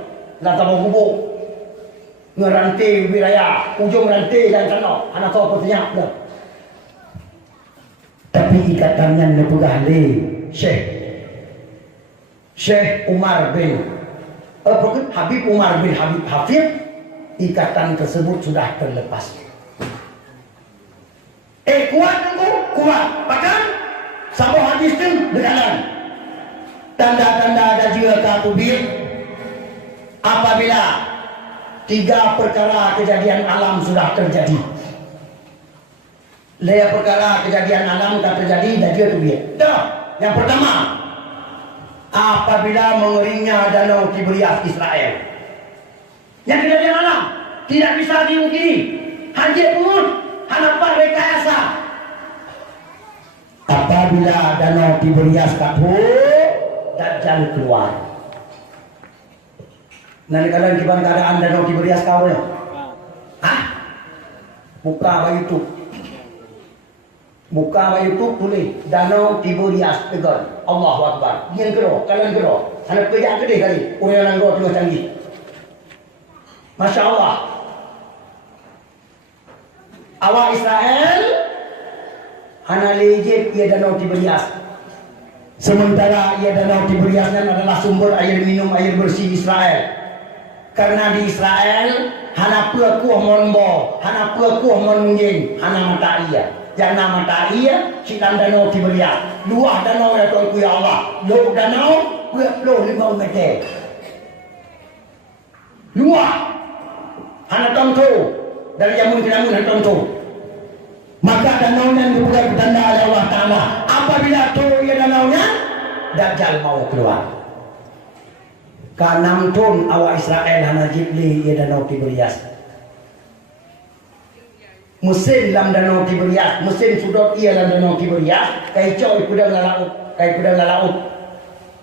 Lantar kubur. Ngerantai wilayah, ujung rantai dan tanah. Anak tahu pertanyaan dah. Tapi ikatannya nepegah le Syekh Umar bin Habib Umar bin Habib Hafid. Ikatan tersebut sudah terlepas. Kuat tunggu, kuat. Bahkan sabah hadis itu berjalan. Tanda-tanda Dajjal katubir apabila 3 perkara kejadian alam sudah terjadi. Lihat perkara kejadian alam tak terjadi, Dajjal itu biar. Yang pertama, apabila mengeringnya danau Tiberia Israel. Yang kejadian alam tidak bisa diungkiri. Haji pun hanapan rekayasa. Apabila danau Tiberias kapur, Dajjal keluar. Nanti kalian gimana keadaan danau Tiberias kau ya? Hah? Buka YouTube. Buka YouTube tulis danau Tiberias tegur. Allahu Akbar. Yang kedua, kalian kedua. Anak kerja gede kali. Orang yang kedua tengah canggih. Masya Allah. Awak Israel hana legit ia danau Tiberias. Sementara ia danau Tiberias adalah sumber air minum air bersih Israel. Karena di Israel hana kuah monbo, hana kuah monjing, hana mata ia. Jangan mata ia sidang danau Tiberias. Luah danau ya Tuanku ya Allah. Luah danau kuah 5 meter. Luah hana tonto dari jamun ke jamun hana tonto. Maka danaunya dibuka bertanda oleh Allah Ta'ala. Apabila turun ya danaunya, Dajjal mau keluar. Kanam tun awak Israel hana jibli ya danau Tiberias. Musim dalam danau Tiberias, musim sudut ia dalam danau Tiberias, kai coy kudang laut, kai kudang laut.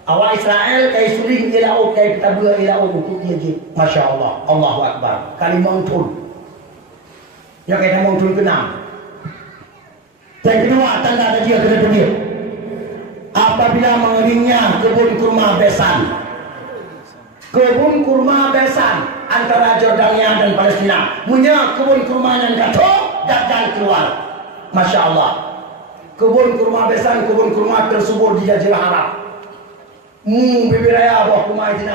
Awak Israel kai suling ia laut, kai petabua ia laut untuk ia jib. Masya Allah, Allahu Akbar. Kali mangtun. Ya kai mangtun ke-6. Yang kedua, tanda ada dia kena dunia. Apabila mengeringnya kebun kurma besan. Kebun kurma besan antara Jordania dan Palestina. Punya kebun kurma yang kacau, Dajjal keluar. Masya Allah. Kebun kurma besan, kebun kurma tersubur di Jazirah Arab. Bibir raya buah kurma itu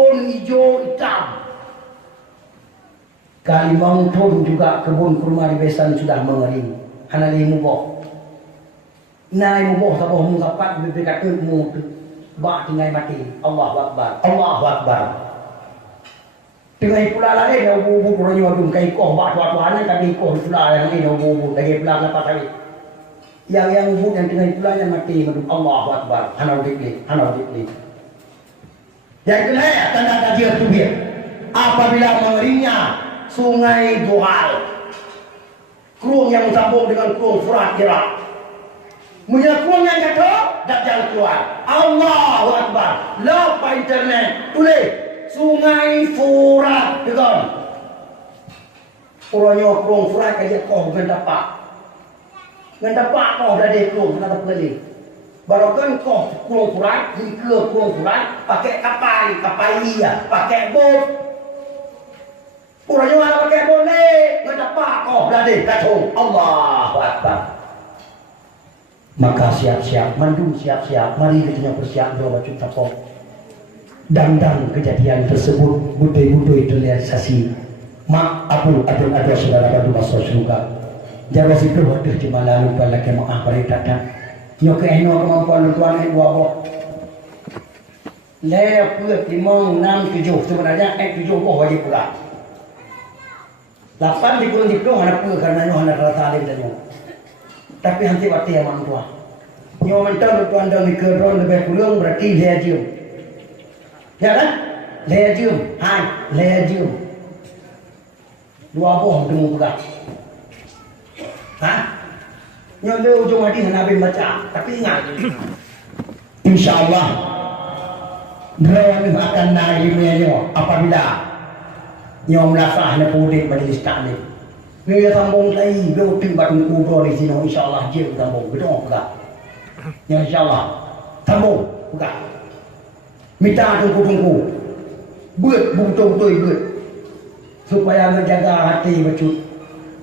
on hijau hitam. Kalimang pun juga kebun kurma di besan sudah mengering. Hanali muboh. Nai muboh saboh mengkapat berdekat ilmu bak tinggal mati. Allahu Akbar. Allahu Akbar. Tinggal pula lagi dah bubu punya wadung kai koh bak tuan-tuan kan ikoh pula yang ini bubu lagi pula lepas lagi. Yang bubu yang tinggal pula yang mati madu. Allahu Akbar. Hanau dikli. Yang kedua tanda tajir tu dia. Apabila mengeringnya sungai Duhal. Kurung yang sambung dengan kurung Furat Irak. Punya kurung yang kata Dajjal keluar. Allahu Akbar. Lapa internet. Tulis sungai Furat. Dengar. Orangnya kurung Furat kaya kau dengan dapat. Dengan dapat kau dah ada kurung. Kenapa beli? Barukan kau kurung Furat. Jika kurung Furat pakai kapal iya. Pakai bot. Orangnya mana pakai boleh. Mendapat kau berada kacau. Allahu Akbar. Maka siap-siap. Mandu siap-siap. Mari kita bersiap. Dua bacun tapok. Dandang kejadian tersebut. Budai-budai terrealisasi. Mak Abu Adul Adwa saudara badu masuk surga. Jawa situ waduh cuma lalu balik yang mengakhiri datang. Nyoke eno kemampuan tuan ibu abok. Lea pula 5, 6, 7. Sebenarnya 7 kau wajib pula. 8 dikurang anak pun karena nyo anak rata alim dan nyo. Tapi nanti waktu yang orang tua. Nyo mentang tuan dan dikeron lebih kurang berarti legium. Ya kan? Legium. Hai, legium. 2 boh temu pegang. Hah? Nyo le ujung hadis Nabi baca. Tapi ingat. Insyaallah Drawan akan naik ilmunya apabila nyom lasah na puding majlis taklim. Dia sambung lagi, dia timbat kubur di sini insyaallah dia sambung. Betul enggak? Ya insyaallah. Sambung buka. Minta tunggu. Buat betul-betul buat. Supaya menjaga hati betul.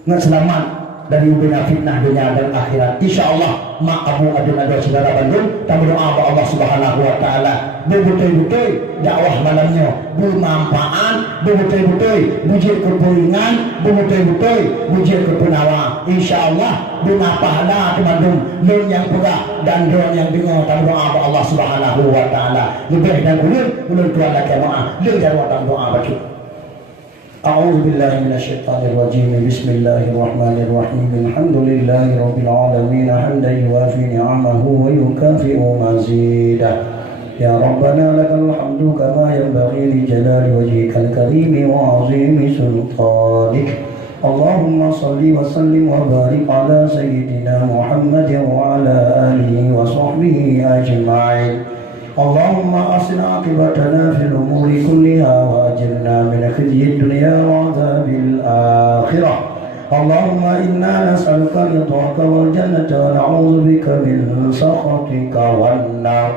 Ngan selamat dari ubina fitnah dunia dan akhirat. Insyaallah mak Abu Adul Adwa saudara Bandung kami doa Allah Subhanahu wa taala betul-betul dakwah malamnya bermanfaat, betul-betul bujur kepuringan, betul-betul bujur kepunawa. Insyaallah bina pahala di Bandung nun yang pura dan don yang dengar kami doa Allah Subhanahu wa taala. Lebih dan ulun tuan lagi maaf. Lu jawab doa baca. أعوذ بالله من الشيطان الرجيم بسم الله الرحمن الرحيم الحمد لله رب العالمين حمدا يوافي نعمه ويكافئ مزيده يا ربنا لك الحمد كما ينبغي لجلال وجهك الكريم وعظيم سلطانك اللهم صل وسلم وبارك على سيدنا محمد وعلى آله وصحبه أجمعين. اللهم أصلح عاقبتنا في الأمور كلها وأجرنا من خزي الدنيا وعذاب الآخرة. اللهم إنا نسألك رضاك والجنة ونعوذ بك من سخطك والنار.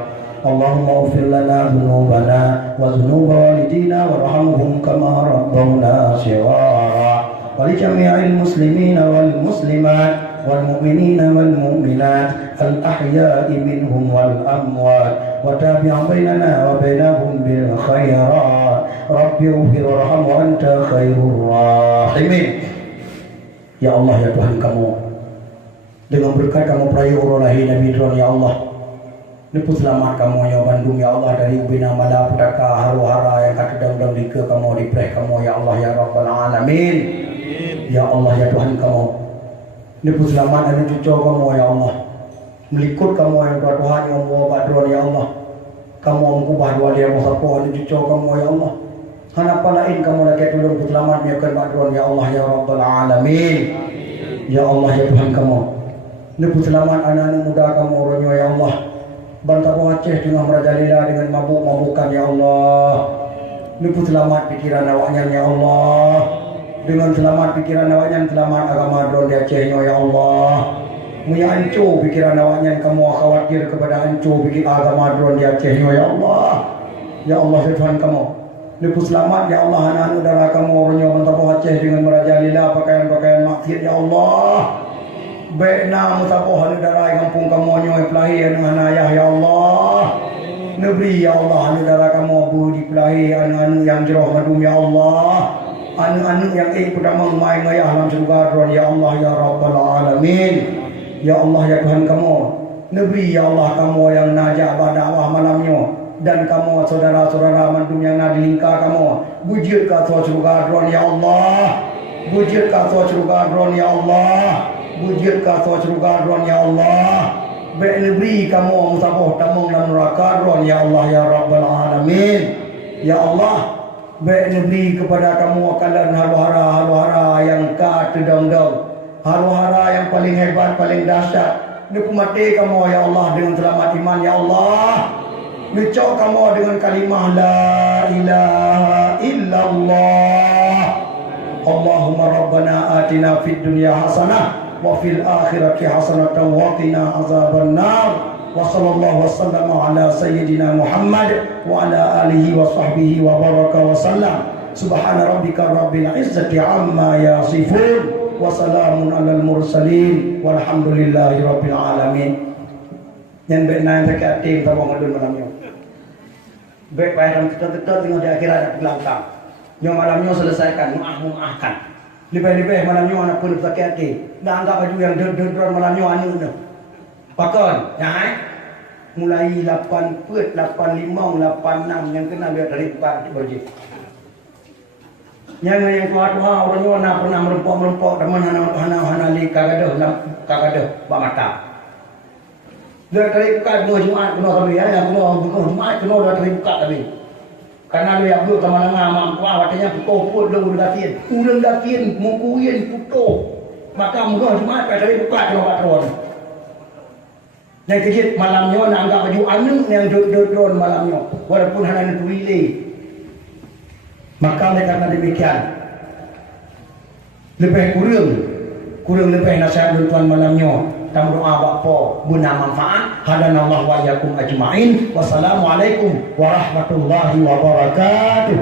اللهم اغفر لنا ذنوبنا وذنوب والدينا وارحمهم كما ربونا صغارا. ولجميع المسلمين والمسلمات والمؤمنين والمؤمنات الأحياء منهم والأموات وتابع بيننا وبينهم بالخيرات. رب اغفر وارحم وأنت خير الراحمين. Ya Allah, ya Tuhan kamu, dengan berkat kamu perayu urulahi Nabi Tuhan, ya Allah, neput selamat kamu ya Bandung, ya Allah, dari ubina mala petaka haru-hara yang kata dang-dang dika kamu dipreh kamu, ya Allah, ya Rabbal Alamin. Ya Allah, ya Tuhan kamu, neput selamat dan cucu kamu, ya Allah, melikut kamu yang Tuhan yang bawa badron, ya Allah, kamu mengubah dua dia musapoh dan cucu kamu, ya Allah. Hanapa lain kamu lagi tolong selamat miakan badron, ya Allah, ya Rabbal Alamin. Ya Allah, ya Tuhan kamu, neput selamat anak-anak muda kamu ronyo, ya Allah, bantah Aceh dengan merajalela dengan mabuk-mabukan, ya Allah. Neput selamat pikiran awaknya, ya Allah, dengan selamat pikiran awaknya, selamat agama dron di Aceh, ya Allah. Munya hancur pikiran awaknya, kamu khawatir kepada hancur pikir agama dron di Aceh, ya Allah. Ya Allah, ya Tuhan kamu, neput selamat, ya Allah, anak-anak darah kamu ronyo bantah Aceh dengan merajalela pakaian-pakaian maksiat, ya Allah. Baikna mutapoh negara kampung kamu nyoy pelahi dengan ayah, ya Allah. Negeri, ya Allah, negara kamu budi pelahi anu-anu yang jeroh madum, ya Allah. Anu-anu yang pertama mai ngayah dalam surga dron, ya Allah, ya Rabbal Alamin. Ya Allah, ya Tuhan kamu, negeri, ya Allah, kamu yang najak dakwah malamnya, dan kamu saudara-saudara madum yang nak dilingkar kamu, bujur ka surga dron, ya Allah. Bujur ka surga dron, ya Allah. Bujur ka surga dron, ya Allah. Baik negeri kamu musaboh tamung dalam neraka dron, ya Allah, ya Rabbal Alamin. Ya Allah, baik negeri kepada kamu akalan haru-hara yang ka tedang-dang, haru-hara yang paling hebat, paling dahsyat. Nikmati kamu, ya Allah, dengan selamat iman, ya Allah. Ngecok kamu dengan kalimah la ilaha illallah. Allahumma rabbana atina fid dunya hasanah wa fil akhirati hasanatan wa qina azaban nar. Wa sallallahu wasallam ala sayyidina Muhammad wa ala alihi wa sahbihi wa baraka wa sallam. Subhana rabbika rabbil izzati amma yasifun wa salamun alal mursalin walhamdulillahi rabbil alamin. Yang benar dekat tim tabung adun malamnya. Baik payah kita tengok di akhirat belakang. Yang malamnya selesaikan, muahkan. Lebih-lebih malamnya anak pun sakit hati. Nak anggap baju yang dor malamnya anu tu. Pakon, ya. Mulai 8 put, 85, 86 yang kena dia dari 4 baju. Yang tua-tua orangnya nak pernah merempok teman hana li kagadah pak mata. Dia dari buka dua Jumaat kena kami ya, kena Jumaat kena dari buka kami. Karena dia abdul sama dengan mampu awaknya pukul dulu datin. Ulang datin mukuin puto. Maka muka Jumaat dari buka kena patron. Yang kejit malamnya nak anggap baju anu yang dor malamnya. Walaupun hanya tuile. Maka mereka kata demikian. Lebih kurang lebih nasihat tuan malamnya. Tam doa bapa guna manfaat. Hadanallahu wa iyyakum ajmain. Wassalamualaikum warahmatullahi wabarakatuh.